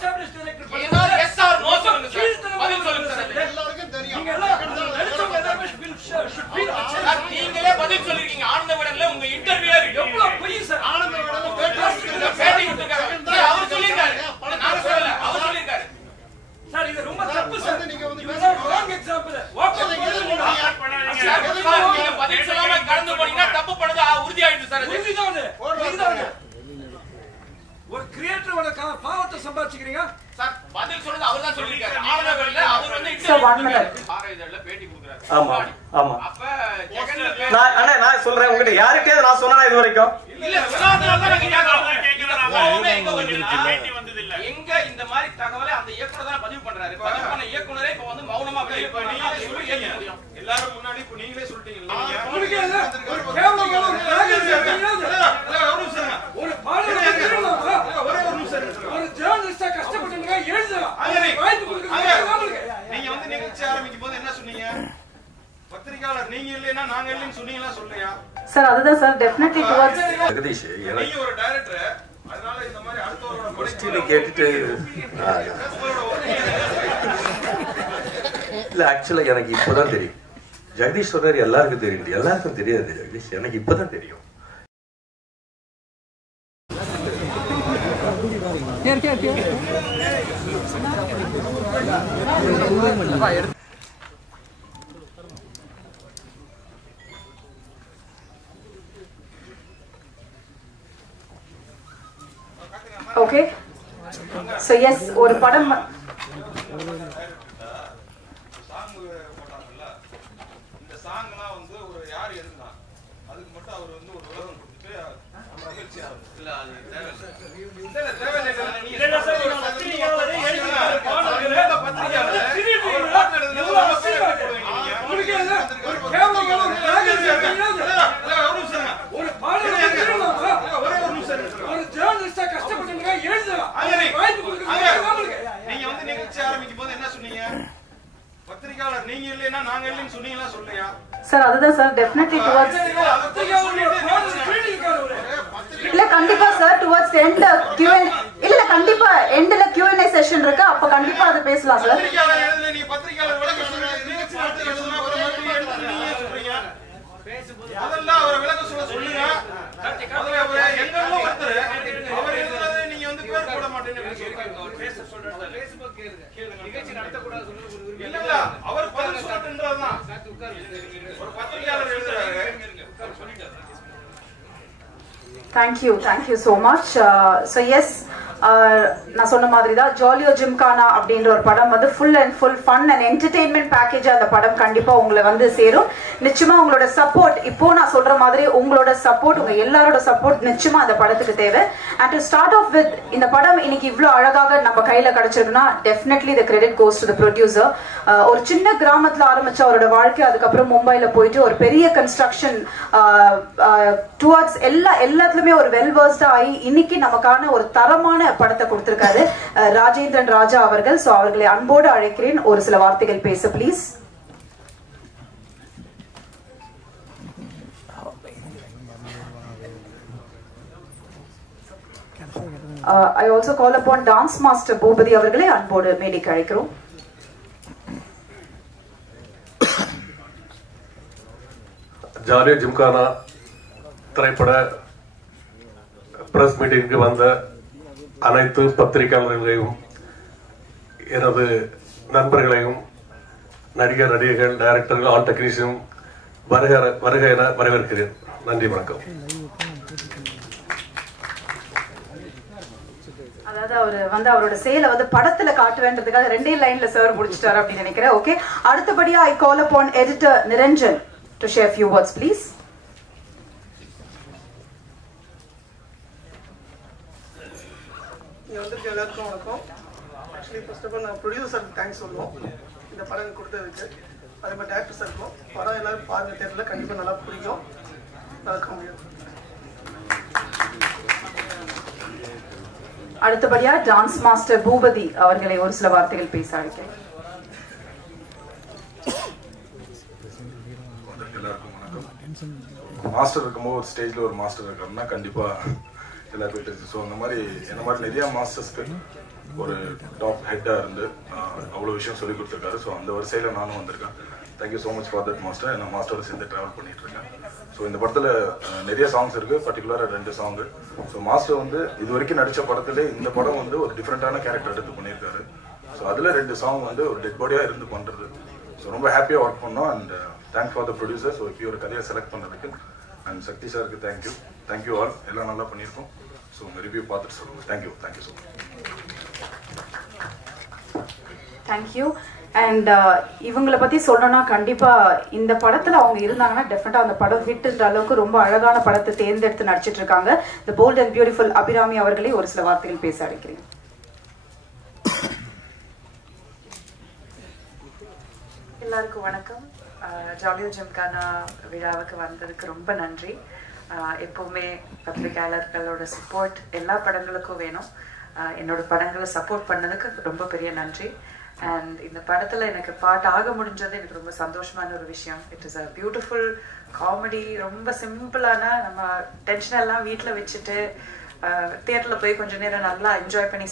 Establish director yes or no சொல்லுங்க sir. பதில் சொல்லுங்க சார். எல்லாருக்கும் தெரியும். நீங்க எல்லாம் நடிச்சவங்க எல்லாரும் should feel சார் நீங்களே பதில் சொல்லிருக்கீங்க. ஆனந்த விடன்ல உங்க இன்டர்வியூ இருக்கு. எவ்வளவு பொய் சார். ஆனந்த விடன்ல பேட்டி கொடுத்திருக்காங்க. அவர் சொல்லிருக்காரு. நான் சொல்லல. அவர் சொல்லிருக்காரு. சார் இது ரொம்ப தப்பு சார். நீங்க வந்து ராங் எக்ஸாம்பிள். வாட் நீங்க பதில் சொல்லாம கடந்து போனீங்கன்னா தப்பு பண்ணது உறுதி ஆயிடுது சார். உறுதிதான். ஒரு கிரியேட்டரோட பாவத்தை சம்பாதிக்கிறீங்க சார். பதில் சொல்றது அவர் தான் சொல்லிருக்காரு. ஆனந்த விடன்ல அவர் வந்து இதழ்ல பேட்டி கொடுக்கறாரு. ஆமா ஆமா. அப்ப ஜெகன்ல நான் சொல்றேன் உங்ககிட்ட யார்கிட்டயே நான் சொன்னேனா இது வரைக்கும் இல்ல சொல்லாதனால தான் நாங்க கேக்குறோம். பேட்டி வந்தது இல்ல. எங்க இந்த மாதிரி தகவலை அந்த இயக்குனர் தான் பதிவு பண்றாரு. பதிவு பண்ண இயக்குனரே இப்ப வந்து மௌனமா வெளிய போய் எல்லாரும் முன்னாடி இப்ப நீங்களே சொல்லிட்டீங்க. உங்களுக்கு என்ன கேவலமான ஒரு ஒரு பாடல ஒரே ஒரு நிமிஷம் ஒரு ஜர்னலிஸ்டா கஷ்டப்பட்டுங்க எழுதுறா வாய்ப்பு கொடுக்குறீங்க. நீங்க வந்து நிகழ்ச்சி ஆரம்பிக்கும் போது என்ன சொன்னீங்க? பத்திரிக்கையாளர் நீங்க இல்லைன்னா நாங்க இல்லைன்னு சொன்னீங்களா சொல்லையா சார்? அதுதான் சார் டெஃபினெட்லி டுவர்ட்ஸ் ஜெகதீஷ் நீங்க ஒரு டைரக்டர், அதனால இந்த மாதிரி அடுத்தவரோட கொஸ்டினை கேட்டுட்டு இல்ல ஆக்சுவலா எனக்கு இப்பதான் தெரியும். ஜெகதீஷ் சொல்றாரு எல்லாருக்கும் தெரியும். எல்லாருக்கும் தெரியாது ஜெகதீஷ், எனக்கு இப்பதான் தெரியும். ஓகே. சோ எஸ் ஒரு படம் சாங் போட்டாங்கல்ல, இந்த சாங்லாம் வந்து ஒரு யார் எழுதுனா அதுக்கு மட்டும் அவர் வந்து ஒரு விளக்கம் கொடுத்துட்டு மகிழ்ச்சியா இல்ல அது தேவையில்லை சார். நீங்க பத்திரிக்கையாளரே எழுதுறாரு பாடல்கள பத்திரிக்கையாளரே உங்களுக்கு என்ன கேவலமான ஒரு ஒரு பாடல ஒரே ஒரு நிமிஷம் ஒரு ஜர்னலிஸ்டா கஷ்டப்பட்டுங்க எழுதுறா வாய்ப்பு கொடுக்குறீங்க. நீங்க வந்து நிகழ்ச்சி ஆரம்பிக்கும் போது என்ன சொன்னீங்க? பத்திரிக்கையாளர் நீங்க இல்லைன்னா நாங்க இல்லைன்னு சொன்னீங்களா சொல்லையா சார்? அதுதான் சார் டெஃபினெட்லி டுவர்ட்ஸ் இல்ல கண்டிப்பா சார் டுவர்ட்ஸ் எண்ட் Q&A இல்ல கண்டிப்பா எண்ட்ல Q&A செஷன் இருக்கு. அப்ப கண்டிப்பா அது பேசலாம் சார். பத்திரிக்கையாளர் எழுதுன நீங்க பத்திரிக்கையாளர் விளக்கம் சொல்லுங்க. நிகழ்ச்சி நடத்தி எழுதுனா ஒரு மாதிரி எடுத்து நீங்க சொல்றீங்க. அதெல்லாம் அவரை விளக்கம் சொல்லுங்க. அதுல அவரை எங்கெல்லாம் ஒருத்தர் அவர் எழுதுனதை நீங்க வந்து பேர் போட மாட்டேன்னு சொல்றீங்க. நிகழ்ச்சி நடத்தக்கூடாது இல்ல இல்ல அவர் பதில் சொல்லட்டுன்றதுதான். ஒரு பத்திரிக்கையாளர் எழுதுறாரு. Thank you so much. So yes, நான் சொன்ன மாதிரி தான் ஜாலியோ ஜிம்கானா அப்படின்ற ஒரு படம் வந்து full fun and entertainment package. அந்த படம் கண்டிப்பா உங்களை வந்து சேரும். நிச்சயமா உங்களோட சப்போர்ட், இப்போ நான் சொல்ற மாதிரி உங்களோட சப்போர்ட், உங்க எல்லாரோட சப்போர்ட் நிச்சயமா அந்த படத்துக்கு தேவை. And to start off with, இந்த படம் இன்னைக்கு இவ்வளவு அழகாக நம்ம கையில கிடைச்சிருக்குன்னா definitely the credit goes to the producer. ஒரு சின்ன கிராமத்துல ஆரம்பிச்ச அவரோட வாழ்க்கை அதுக்கப்புறம் மும்பைல போயிட்டு ஒரு பெரிய கன்ஸ்ட்ரக்ஷன் டுவர்ட்ஸ் எல்லாத்துலயுமே ஒரு வெல் வர்ஸ்டா ஆகி இன்னைக்கு நமக்கான ஒரு தரமான படத்தை கொடுத்திருக்காரு ராஜேந்திரன் ராஜா அவர்கள். சோ அவர்களை அன்போடு அழைக்கிறேன் ஒரு சில வார்த்தைகள் பேச please. I also call upon dance master Bhupathi அவர்களை அன்போடு மேடைக்கு அழைக்கிறோம். ஜாலியோ ஜிம்கானா திரைப்பட பிரஸ் மீட்டிங்க்கு வந்த அனைத்து பத்திரிகையாளர்களையும் எனது நண்பர்களையும் நடிகர்கள் டைரக்டர்கள் ஆல் டெக்னீஷியனும் வருக என வரவேற்கிறேன். நன்றி, வணக்கம். அதாவது அவர் வந்து அவரோட செயலை வந்து படத்துல காட்டுவேன்றதுக்காக 2 லைன்ல சார் முடிச்சிட்டாரு அப்படின்னு நினைக்கிறேன். ஓகே, அடுத்தபடியா I call upon editor Niranjan to share few words please. இங்கே வந்திருக்க எல்லாருக்கும் வணக்கம். ஆக்சுவலி ஃபர்ஸ்ட் ஆஃப் ஆல் நான் ப்ரொடியூசருக்கு தேங்க்ஸ் சொல்லுவோம் இந்த படம் கொடுத்ததுக்கு. அதே மாதிரி டேரக்டர் சாருக்கும். படம் எல்லாரும் பாருங்க, தேட்டரில் கண்டிப்பாக நல்லா பிடிக்கும். நடக்க முடியும். அடுத்தபடியா டான்ஸ் மாஸ்டர் பூபதி அவர்களை ஒரு சில வார்த்தைகள் பேச அழைக்கிறேன். எல்லாருக்கும் வணக்கம். மாஸ்டர் இருக்கும்போது ஒரு ஸ்டேஜ்ல ஒரு மாஸ்டர் இருக்காருன்னா கண்டிப்பா எல்லா பேரும். ஸோ அந்த மாதிரி என்ன மாதிரி நிறைய மாஸ்டர்ஸ்க்கு ஒரு டாப் ஹெட்டாக இருந்து அவ்வளோ விஷயம் சொல்லி கொடுத்துருக்காரு. ஸோ அந்த வரிசையில் நானும் வந்திருக்கேன். Thank you so much for that master. நான் மாஸ்டரோட சேர்ந்து ட்ராவல் பண்ணிட்டு இருக்கேன். ஸோ இந்த படத்தில் நிறைய சாங்ஸ் இருக்குது, பர்டிகுலராக 2 சாங்கு. ஸோ மாஸ்டர் வந்து இது வரைக்கும் நடித்த படத்துல இந்த படம் வந்து ஒரு டிஃப்ரெண்ட்டான கேரக்டர் எடுத்து பண்ணியிருக்காரு. ஸோ அதில் 2 சாங் வந்து ஒரு டெட் பாடியாக இருந்து பண்ணுறது. ஸோ ரொம்ப ஹாப்பியாக ஒர்க் பண்ணோம். And thanks for the producer. So இப்படி ஒரு கதையை செலக்ட் பண்ணதுக்கு அண்ட் சக்தி சாருக்கு தேங்க்யூ ஆல். எல்லாம் நல்லா பண்ணியிருக்கோம். ஸோ உங்கள் ரிவ்யூ பார்த்துட்டு சொல்லுங்கள். Thank you so much. Thank you. And இவங்களை பற்றி சொல்லணும்னா கண்டிப்பாக இந்த படத்தில் அவங்க இருந்தாங்கன்னா டெஃபினட்டாக அந்த படம் ஹிட்ன்ற அளவுக்கு ரொம்ப அழகான படத்தை தேர்ந்தெடுத்து நடிச்சிட்டு இருக்காங்க. தி போல்ட் அண்ட் பியூட்டிஃபுல் அபிராமி அவர்களே ஒரு சில வார்த்தைகள் பேச அழைக்கிறேன். எல்லாருக்கும் வணக்கம். ஜாலியோ ஜிம்கானா விழாவுக்கு வந்ததுக்கு ரொம்ப நன்றி. எப்போவுமே பத்திரிகையாளர்களோட சப்போர்ட் எல்லா படங்களுக்கும் வேணும். என்னோட படங்களை சப்போர்ட் பண்ணதுக்கு ரொம்ப பெரிய நன்றி. அண்ட் இந்த படத்தில் எனக்கு பாட்டு ஆக முடிஞ்சது எனக்கு ரொம்ப சந்தோஷமான ஒரு விஷயம். It is a beautiful comedy. ரொம்ப சிம்பிளான நம்ம டென்ஷன் எல்லாம் வீட்டில் வச்சுட்டு தியேட்டரில் போய் கொஞ்சம் நேரம் நல்லா என்ஜாய் பண்ணி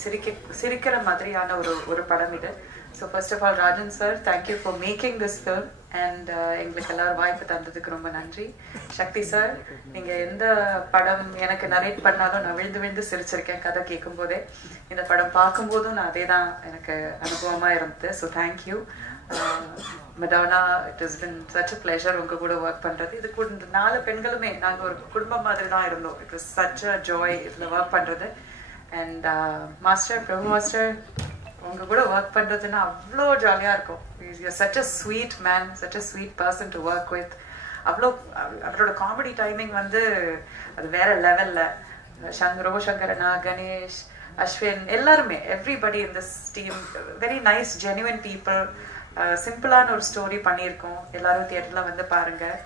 சிரிக்கிற மாதிரியான ஒரு படம் இது. So first of all Rajan sir, thank you for making this film. And எங்களுக்கு எல்லாரும் வாய்ப்பு தந்ததுக்கு ரொம்ப நன்றி. சக்தி சார், நீங்கள் எந்த படம் எனக்கு நரேட் பண்ணாலும் நான் விழுந்து சிரிச்சிருக்கேன் கதை கேட்கும் போதே. இந்த படம் பார்க்கும்போதும் நான் அதே தான் எனக்கு அனுபவமாக இருந்தது. So thank you Madonna. It is been such a pleasure உங்கள் கூட ஒர்க் பண்ணுறது. இது கூட இந்த 4 பெண்களுமே நாங்கள் ஒரு குடும்பம் மாதிரி தான் இருந்தோம். It was such a joy இதில் ஒர்க் பண்ணுறது. அண்ட் மாஸ்டர், பிரபு மாஸ்டர், உங்கள் கூட ஒர்க் பண்ணுறதுன்னா அவ்வளோ ஜாலியாக இருக்கும். Such a sweet man, such a sweet person to work with. அவரோட காமெடி டைமிங் வந்து அது வேற லெவலில். ரோபோசங்கரனா, கணேஷ், அஸ்வின், எல்லாருமே everybody in this team very nice genuine people. சிம்பிளான ஒரு ஸ்டோரி பண்ணியிருக்கோம். எல்லாரும் தியேட்டரில் வந்து பாருங்கள்.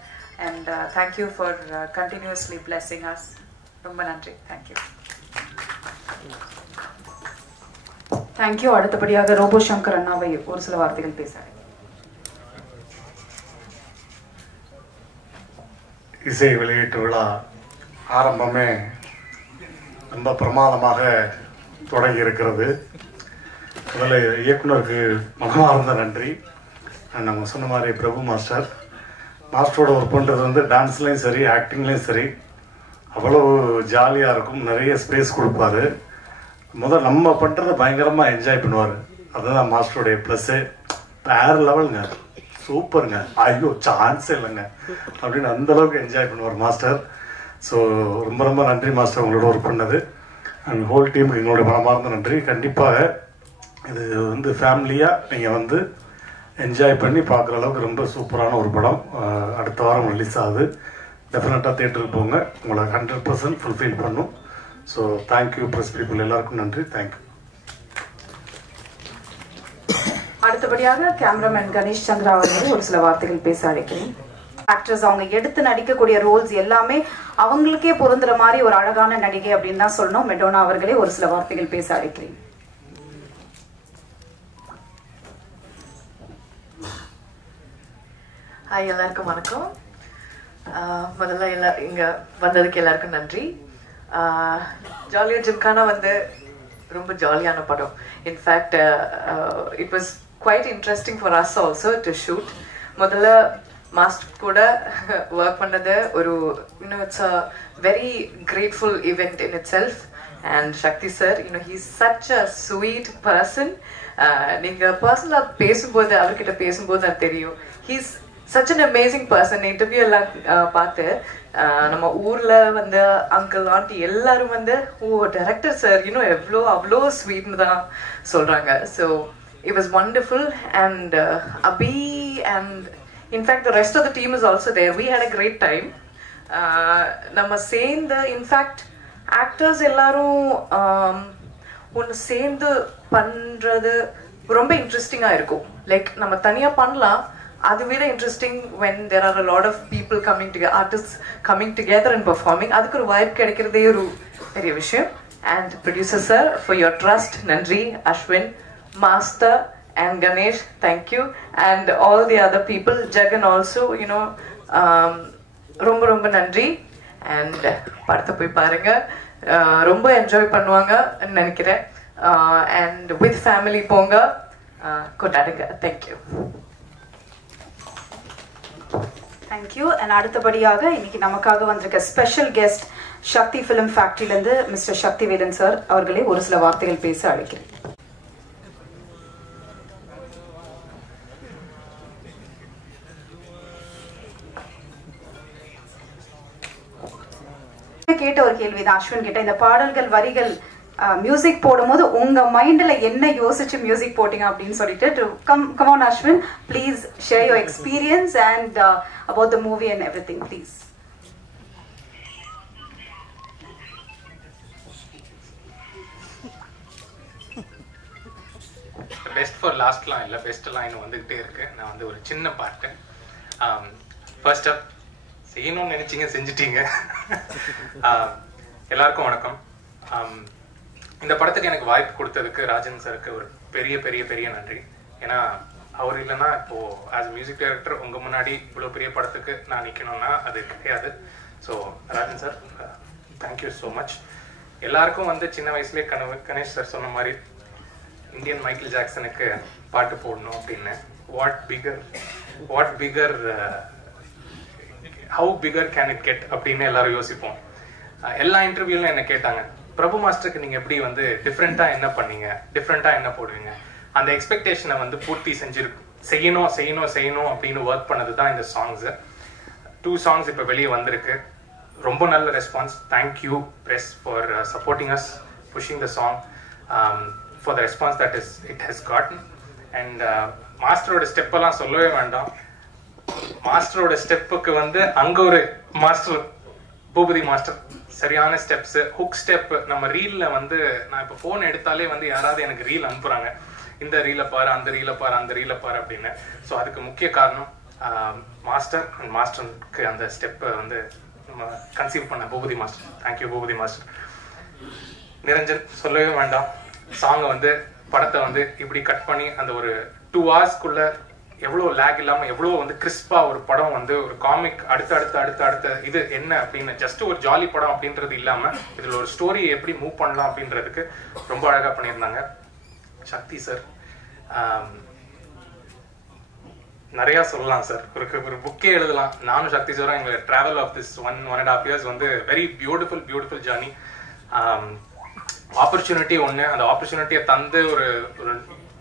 And thank you for continuously blessing as. ரொம்ப நன்றி. தேங்க்யூ. தேங்க்யூ. அடுத்தபடியாக ரோபோ சங்கர் அண்ணாவை ஒரு சில வார்த்தைகள் பேசுகிறேன். இசை வெளியீட்டு விழா ஆரம்பமே ரொம்ப பிரமாதமாக தொடங்கி இருக்கிறது. முதல்ல இயக்குனருக்கு மனமார்ந்த நன்றி. நம்ம சொன்ன மாதிரி பிரபு மாஸ்டரோட ஒர்க் பண்ணுறது வந்து டான்ஸ்லேயும் சரி ஆக்டிங்லேயும் சரி அவ்வளவு ஜாலியாக இருக்கும். நிறைய ஸ்பேஸ் கொடுப்பாரு. நம்ம பண்ணுறதை பயங்கரமாக என்ஜாய் பண்ணுவார். அதுதான் மாஸ்டருடைய ப்ளஸ்ஸு. வேறு லெவலுங்க, சூப்பருங்க, ஐயோ சான்ஸே இல்லைங்க அப்படின்னு அந்தளவுக்கு என்ஜாய் பண்ணுவார் மாஸ்டர். ஸோ ரொம்ப ரொம்ப நன்றி மாஸ்டர் உங்களோட ஒர்க் பண்ணது. அண்ட் ஹோல் டீமுக்கு எங்களோட மனமார்ந்த நன்றி. கண்டிப்பாக இது வந்து ஃபேமிலியாக நீங்கள் வந்து என்ஜாய் பண்ணி பார்க்குற அளவுக்கு ரொம்ப சூப்பரான ஒரு படம். அடுத்த வாரம் ரிலீஸ் ஆகுது. டெஃபினட்டாக தியேட்டருக்கு போங்க, உங்களை 100% ஃபுல்ஃபில் பண்ணும். ஸோ தேங்க்யூ ப்ரெஸ் பீப்புள், எல்லாருக்கும் நன்றி. தேங்க்யூ. அடுத்தபடியாக கேமராமேன் கணேஷ் சந்திரா அவர்கள் ஒரு சில வார்த்தைகள் பேச அழைக்கிறேன். ஆக்டர்ஸ் அவங்க எடுத்து நடிக்கக்கூடிய ரோல்ஸ் எல்லாமே அவங்களுக்கே பொருந்துற மாதிரி ஒரு அழகான நடிகை அப்படின்னு தான் சொல்லணும். மெடோனா அவர்களே ஒரு சில வார்த்தைகள் பேச அழைக்கிறேன். ஹாய், எல்லாருக்கும் வணக்கம். முதல்ல இங்கே வந்ததுக்கு எல்லாருக்கும் நன்றி. ஜாலியோ ஜிம்கானா வந்து ரொம்ப ஜாலியான படம். In fact it was quite interesting for us also to shoot. முதல்ல மாஸ்டர் கூட ஒர்க் பண்ணது ஒரு it's a very grateful event in itself. And Sakthi sir, he's such a sweet person. நீங்கள் பர்சனலாக பேசும்போது அவர்கிட்ட பேசும்போது அது தெரியும். He's such an amazing person. Interview எல்லாம் பார்த்து நம்ம ஊர்ல வந்து அங்கிள் ஆண்டி எல்லாரும் வந்து டைரக்டர் சார் அவ்வளோ ஸ்வீட்னு தான் சொல்றாங்க. So it was wonderful. And Abhi and in fact the rest of the team is also there. We had a great time. நம்ம சேர்ந்து இன்ஃபேக்ட் ஆக்டர்ஸ் எல்லாரும் ஒன்று சேர்ந்து பண்றது ரொம்ப இன்ட்ரெஸ்டிங்காக இருக்கும். லைக் நம்ம தனியாக பண்ணலாம், அது விட interesting when there are a lot of people coming together, artists coming together and performing. அதுக்கு ஒரு வாய்ப்பு கிடைக்கிறதே ஒரு பெரிய விஷயம். And producer sir, for your trust, நன்றி. Ashwin, master and Ganesh, thank you. And all the other people, Jagan also, ரொம்ப ரொம்ப நன்றி. And படத்தை போய் பாருங்க, ரொம்ப என்ஜாய் பண்ணுவாங்க நினைக்கிறேன். and with family ponga கொண்டாடுங்க. Thank you. Thank you. And அடுத்தபடியாக இன்னைக்கு நமக்காக வந்திருக்க ஸ்பெஷல் கெஸ்ட் சக்தி ஃபிலிம் ஃபேக்டரியிலிருந்து மிஸ்டர் சக்தி வேலன் சார் அவர்களை ஒரு சில வார்த்தைகள் பேச அழைக்கிறேன். கேட்ட ஒரு கேள்விதான் அஸ்வின் கிட்ட, இந்த பாடல்கள் வரிகள் மியூசிக் போடும்போது உங்க மைண்ட்ல என்ன யோசிச்சு மியூசிக் போட்டீங்க அப்படின்னு சொல்லிட்டு come on Ashwin, please share your experience and about the movie and everything, please. Best for last line இல்லை, பெஸ்ட் லைன் வந்துகிட்டே இருக்கு. நான் வந்து ஒரு சின்ன பாட்டு. ஃபர்ஸ்ட் அப் செய்யணும்னு நினைச்சிங்க, செஞ்சிட்டீங்க. எல்லாருக்கும் வணக்கம். இந்த படத்துக்கு எனக்கு வாய்ப்பு கொடுத்ததுக்கு ராஜன் சாருக்கு ஒரு பெரிய பெரிய பெரிய நன்றி. ஏன்னா அவர் இல்லைன்னா இப்போ ஆஸ் மியூசிக் டைரக்டர் உங்க முன்னாடி இவ்வளோ பெரிய படத்துக்கு நான் நிற்கணும்னா அது கிடையாது. So Rajan sir, thank you so much. எல்லாருக்கும் வந்து சின்ன வயசுலேயே கனவு, கணேஷ் சார் சொன்ன மாதிரி இந்தியன் மைக்கேல் ஜாக்சனுக்கு பாட்டு போடணும் அப்படின்னு. What bigger how bigger can it get அப்படின்னு எல்லாரும் யோசிப்போம். எல்லா இன்டர்வியூலும் என்ன கேட்டாங்க, பிரபு மாஸ்டருக்கு நீங்க எப்படி வந்து டிஃப்ரெண்டா என்ன பண்ணீங்க, டிஃப்ரெண்டா என்ன போடுவீங்க, அந்த எக்ஸ்பெக்டேஷனை வந்து பூர்த்தி செய்யணும் அப்படின்னு ஒர்க் பண்ணது தான் இந்த சாங்ஸ். 2 songs இப்போ வெளியே வந்திருக்கு. ரொம்ப நல்ல response. Thank you press for supporting us, pushing the song, for the response that it has gotten. And மாஸ்டரோட ஸ்டெப்பெல்லாம் சொல்லவே வேண்டாம். மாஸ்டரோட ஸ்டெப்புக்கு வந்து அங்க ஒரு மாஸ்டர், பூபதி மாஸ்டர், சரியான ஸ்டெப்ஸ், ஹுக் ஸ்டெப். நம்ம ரீல்ல வந்து நான் இப்போ ஃபோன் எடுத்தாலே வந்து யாராவது எனக்கு ரீல் அனுப்புறாங்க, இந்த ரீல பாரு, அந்த ரீல பாரு, அந்த ரீல பாரு அப்படின்னு. ஸோ அதுக்கு முக்கிய காரணம் மாஸ்டர் அண்ட் மாஸ்டருக்கு அந்த ஸ்டெப்பை வந்து நம்ம கன்சீவ் பண்ண Bhupathi master. Thank you Bhupathi master. Niranjan சொல்லவே வேண்டாம். சாங்கை வந்து படத்தை வந்து இப்படி கட் பண்ணி அந்த ஒரு 2 hours எவ்வளோ லேக் இல்லாமல் எவ்வளோ வந்து கிறிஸ்பாக ஒரு படம் வந்து ஒரு காமிக் அடுத்த இது என்ன அப்படின்னு ஜஸ்ட் ஒரு ஜாலி படம் அப்படின்றது இல்லாமல் இதில் ஒரு ஸ்டோரி எப்படி மூவ் பண்ணலாம் அப்படின்றதுக்கு ரொம்ப அழகாக பண்ணியிருந்தாங்க. சக்தி சார் நிறையா சொல்லலாம் சார். ஒரு புக்கே எழுதலாம். நானும் சக்தி சாரும் எங்களை ட்ராவல் ஆஃப் திஸ் 1.5 years வந்து வெரி பியூட்டிஃபுல் ஜர்னி. ஆப்பர்ச்சுனிட்டி ஒன்று, அந்த ஆப்பர்ச்சுனிட்டியை தந்து ஒரு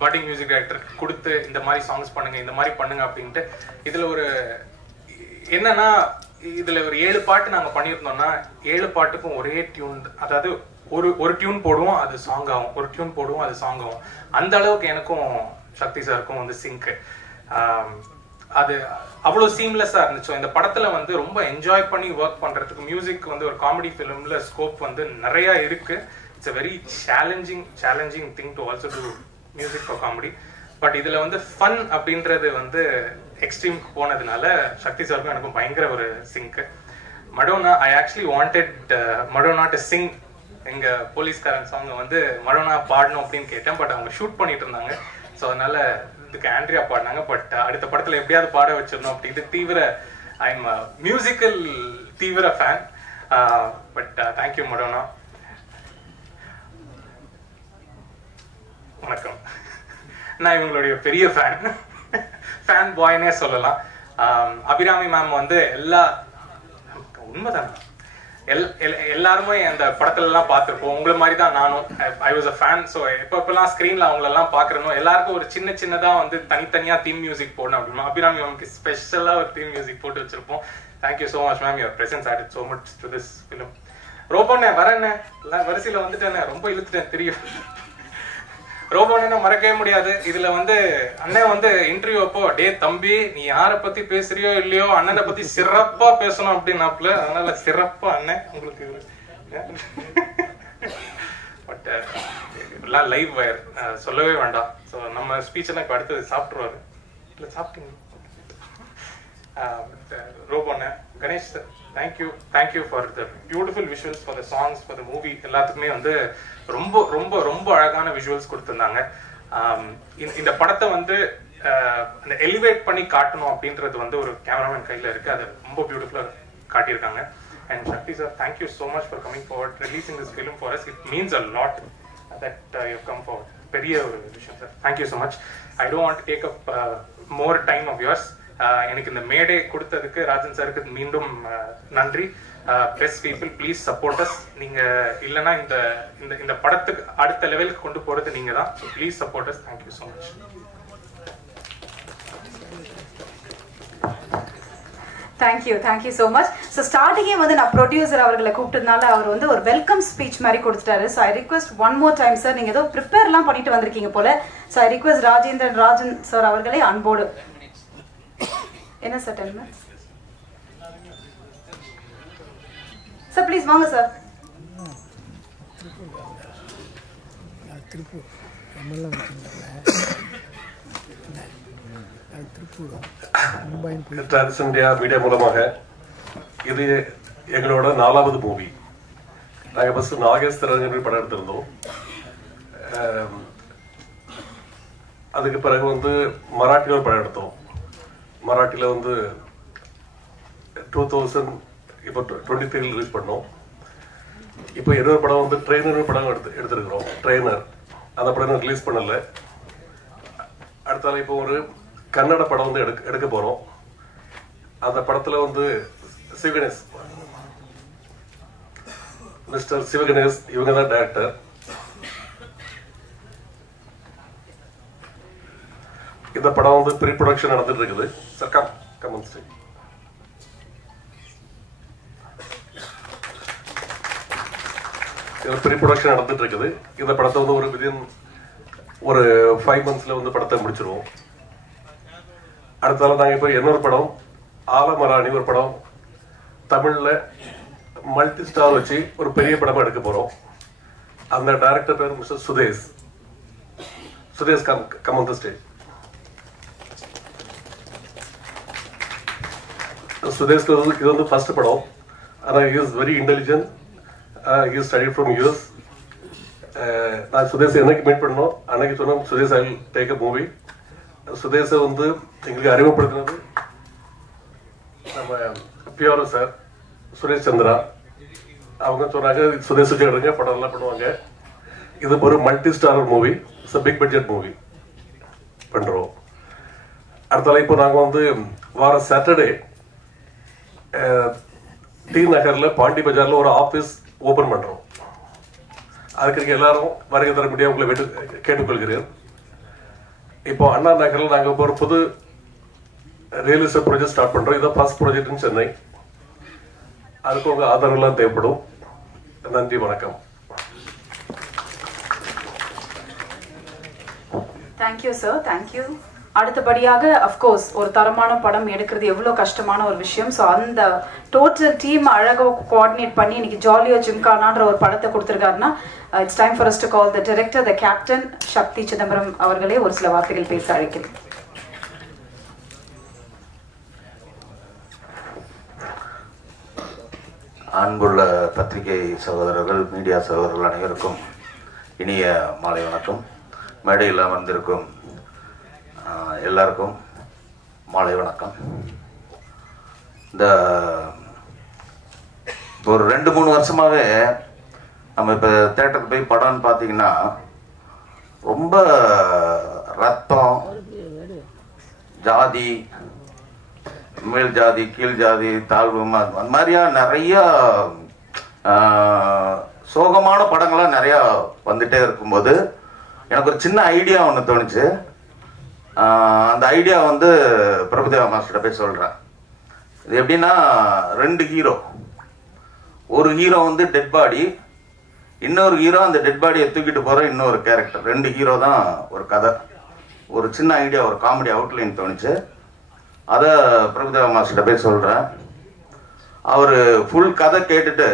பட்டிங் மியூசிக் டைரக்டர் கொடுத்து இந்த மாதிரி சாங்ஸ் பண்ணுங்க, இந்த மாதிரி பண்ணுங்க அப்படின்ட்டு. இதுல ஒரு என்னன்னா, இதுல ஒரு 7 பாட்டு நாங்க பண்ணியிருந்தோம்னா 7 பாட்டுக்கும் ஒரே டியூன், அதாவது ஒரு டியூன் போடுவோம் அது சாங் ஆகும், ஒரு டியூன் போடுவோம் அது சாங் ஆகும். அந்த அளவுக்கு எனக்கும் சக்தி சாருக்கும் வந்து சிங்க். அது அவ்வளோ சீம்லெஸ்ஸாக இருந்துச்சு. இந்த படத்துல வந்து ரொம்ப என்ஜாய் பண்ணி ஒர்க் பண்றதுக்கு மியூசிக் வந்து ஒரு காமெடி ஃபிலிம்ல ஸ்கோப் வந்து நிறைய இருக்கு. It's a very challenging thing to also do music for comedy. But இதுல வந்து ஃபன் அப்படின்றது வந்து எக்ஸ்ட்ரீம்க்கு போனதுனால சக்தி சாருக்கும் எனக்கும் பயங்கர ஒரு sync. Madonna, I actually wanted Madonna to sing. எங்க போலீஸ்காரன் சாங் வந்து மடோனா பாடணும் அப்படின்னு கேட்டேன். பட் அவங்க ஷூட் பண்ணிட்டு இருந்தாங்க. ஸோ அதனால இதுக்கு ஆண்ட்ரியா பாடினாங்க. பட் அடுத்த படத்துல எப்படியாவது பாட வச்சிடணும் அப்படின்னு தீவிர, ஐ எம் மியூசிக்கல் தீவிர ஃபேன். But thank you Madonna. வணக்கம். நான் இவங்களுடைய பெரிய ஃபேன் பாய்னே சொல்லலாம். அபிராமி மேம் வந்து உண்மைதான், எல்லாருமே அந்த படத்துல எல்லாம் பார்த்துருப்போம். உங்களை மாதிரி தான் நானும். I was a fan. So எப்பெல்லாம் ஸ்க்ரீன்ல அவங்களெல்லாம் பார்க்கறனோ எல்லாருக்கும் ஒரு சின்னதா வந்து தனித்தனியா தீம் மியூசிக் போடணும் அப்படின்னா அபிராமி மேம்க்கு ஸ்பெஷலா ஒரு தீம் மியூசிக் போட்டு வச்சிருப்போம். Thank you so much ma'am, your presence added so much to this film. ரோபோண்ணே வரேண்ணே, எல்லாம் வரிசையில வந்துட்டேண்ணே, ரொம்ப இழுத்துட்டேன் தெரியும். ரோபோன்னு மறக்கவே முடியாது. இதுல வந்து அண்ணன் வந்து இன்டர்வியூ அப்போ, டே தம்பி நீ யாரை பத்தி பேசுறியோ இல்லையோ அண்ணனை பத்தி சிறப்பா பேசணும் அப்படின்னாப்புல. அதனால சிறப்பா அண்ணன் உங்களுக்கு. பட் எல்லாம் லைவ் வயர் சொல்லவே வேண்டாம். ஸோ நம்ம ஸ்பீச் எல்லாம் இப்போ அடுத்தது சாப்பிட்ருவாரு. இல்லை சாப்பிட்டீங்க ரோபோண்ணே. Ganesh sir, thank you for the beautiful visuals, for the songs, for the movie. எல்லாத்துக்குமே வந்து ரொம்ப ரொம்ப ரொம்ப அழகான விஷுவல்ஸ் கொடுத்துருந்தாங்க. இந்த படத்தை வந்து அந்த எலிவேட் பண்ணி காட்டணும் அப்படின்றது வந்து ஒரு கேமராமேன் கையில் இருக்கு. அதை ரொம்ப பியூட்டிஃபுல்லாக காட்டியிருக்காங்க. And Sakthi sir, thank you so much for coming forward, releasing this film for us. It means a lot. that you have come forward. பெரிய ஒரு விஷயம் sir. Thank you so much. I don't want to take up more time of yours. எனக்கு இந்த மேடை கொடுத்ததுக்கு ராஜன் சாருக்கு மீண்டும் நன்றி. Press people, please support us. நீங்க இல்லனா இந்த படத்துக்கு அடுத்த லெவலுக்கு கொண்டு போறது நீங்க தான். So please support us. Thank you so much. Thank you so much. So starting வந்து நான் ப்ரொடியூசர் அவர்களை கூப்பிட்டதுனால அவர் வந்து ஒரு வெல்கம் ஸ்பீச் மாதிரி கொடுத்துட்டாரு. So I request one more time sir, நீங்க ஏதோ ப்ரிப்பேர்லாம் பண்ணிட்டு வந்திருக்கீங்க போல. So I request Rajan sir அவர்களை அன்போடு. என்ன சார் 10 minutes? Sir, please வாங்க சார். டிரான்ஸ் இந்தியா மீடியா மூலமாக இது எங்களோட 4வது மூவி. நாங்கள் ஃபர்ஸ்ட் நாகேஸ்வரன் படம் எடுத்திருந்தோம். அதுக்கு பிறகு வந்து மராட்டியில் ஒரு படம் எடுத்தோம். மராட்டியில் வந்து 2000 இப்போ 23 ரிலீஸ் பண்ணோம். இப்போ இன்னொரு படம் வந்து ட்ரெயினர் படம் எடுத்திருக்கிறோம். ட்ரெயினர் அந்த படம் ரிலீஸ் பண்ணல. அடுத்தால இப்போ ஒரு கன்னட படம் வந்து எடுக்க போறோம். அந்த படத்துல வந்து சிவகணேஷ், மிஸ்டர் சிவகணேஷ் இவங்க தான் டைரக்டர். இந்த படம் வந்து ப்ரீ ப்ரொடக்ஷன் நடந்துட்டு இருக்குது. Sir come on stage. Pre production நடந்துட்டு இருக்குது. இந்த படத்தை வந்து ஒரு 5 monthsல வந்து படத்தை முடிச்சிருவோம். அடுத்தால நாங்கள் இப்போ இன்னொரு படம் ஆலமராணி ஒரு படம் தமிழ்ல மல்டி ஸ்டார் வச்சு ஒரு பெரிய படமா எடுக்க போறோம். அந்த டைரக்டர் பேர் mister Sudesh. Come on the stage. சுதேஷ்க்கு இது வந்து ஃபர்ஸ்ட் படம். ஆனால் he is very intelligent. He studied from US. நான் சுதேஷ் என்னைக்கு மீட் பண்ணோம் அன்னைக்கு சொன்னோம் Sudesh I will take a movie. சுதேஷை வந்து எங்களுக்கு அறிமுகப்படுத்தினது நம்ம பிஆர்ஓ சார் சுரேஷ் சந்திரா. அவங்க சொன்னாங்க சுதேஷ் எடுங்க, படம் எல்லாம் பண்ணுவாங்க. இது ஒரு multi star movie, it's big budget movie பண்றோம். அடுத்தால இப்போ நாங்கள் வந்து வார சாட்டர்டே டி நகர்ல பாண்டி பஜார்ல ஒரு ஆபீஸ் ஓபன் பண்றோம். அதுக்கு எல்லாரும் வருகை தர முடியாது உங்களை கேட்டுக்கொள்கிறேன். இப்போ அண்ணா நகரில் நாங்கள் இப்போ ஒரு புது ரியல் எஸ்டேட் ப்ராஜெக்ட் ஸ்டார்ட் பண்றோம். இதான் ஃபர்ஸ்ட் ப்ராஜெக்ட் இன் சென்னை. அதுக்கு உங்க ஆதரவுலாம் தேவைப்படும். நன்றி, வணக்கம். Thank you sir, thank you. அடுத்தபடியாக அஃப்கோர்ஸ் ஒரு தரமான படம் எடுக்கிறது எவ்வளோ கஷ்டமான ஒரு விஷயம். ஸோ அந்த டோட்டல் டீம் அழகாக கோஆர்டினேட் பண்ணி இன்னைக்கு ஜாலியோ ஜிம்கானான்ற ஒரு படத்தை கொடுத்துருக்காருன்னா it's time for us to call the director, the captain Sakthi Chidambaram அவர்களே ஒரு சில வார்த்தைகள் பேச அழைக்கிறேன். அன்புள்ள பத்திரிகை சகோதரர்கள், மீடியா சகோதரர்கள் அனைவருக்கும் இனிய மாலை வணக்கம். மேடையில் அமர்ந்திருக்கும் எல்லாருக்கும் மாலை வணக்கம். இந்த ஒரு 2-3 வருஷமாவே நம்ம இப்போ தேட்டருக்கு போய் படம்னு பார்த்தீங்கன்னா ரொம்ப ரத்தம், ஜாதி, மேல் ஜாதி, கீழ் ஜாதி, தாழ்வு, அந்த மாதிரியா நிறைய சோகமான படங்கள்லாம் நிறையா வந்துட்டே இருக்கும்போது எனக்கு ஒரு சின்ன ஐடியா ஒன்று தோணுச்சு. அந்த ஐடியா வந்து பிரபுதேவா மாஸ்டர்கிட்ட போய் சொல்கிறேன். இது எப்படின்னா 2 ஹீரோ. ஒரு ஹீரோ வந்து டெட் பாடி, இன்னொரு ஹீரோ அந்த டெட் பாடியை தூக்கிட்டு போகிற இன்னொரு கேரக்டர். 2 ஹீரோ தான் ஒரு கதை. ஒரு சின்ன ஐடியா, ஒரு காமெடி அவுட்லைன் தோணுச்சு. அதை பிரபுதேவா மாஸ்டர்கிட்ட போய் சொல்கிறேன். அவர் ஃபுல் கதை கேட்டுட்டு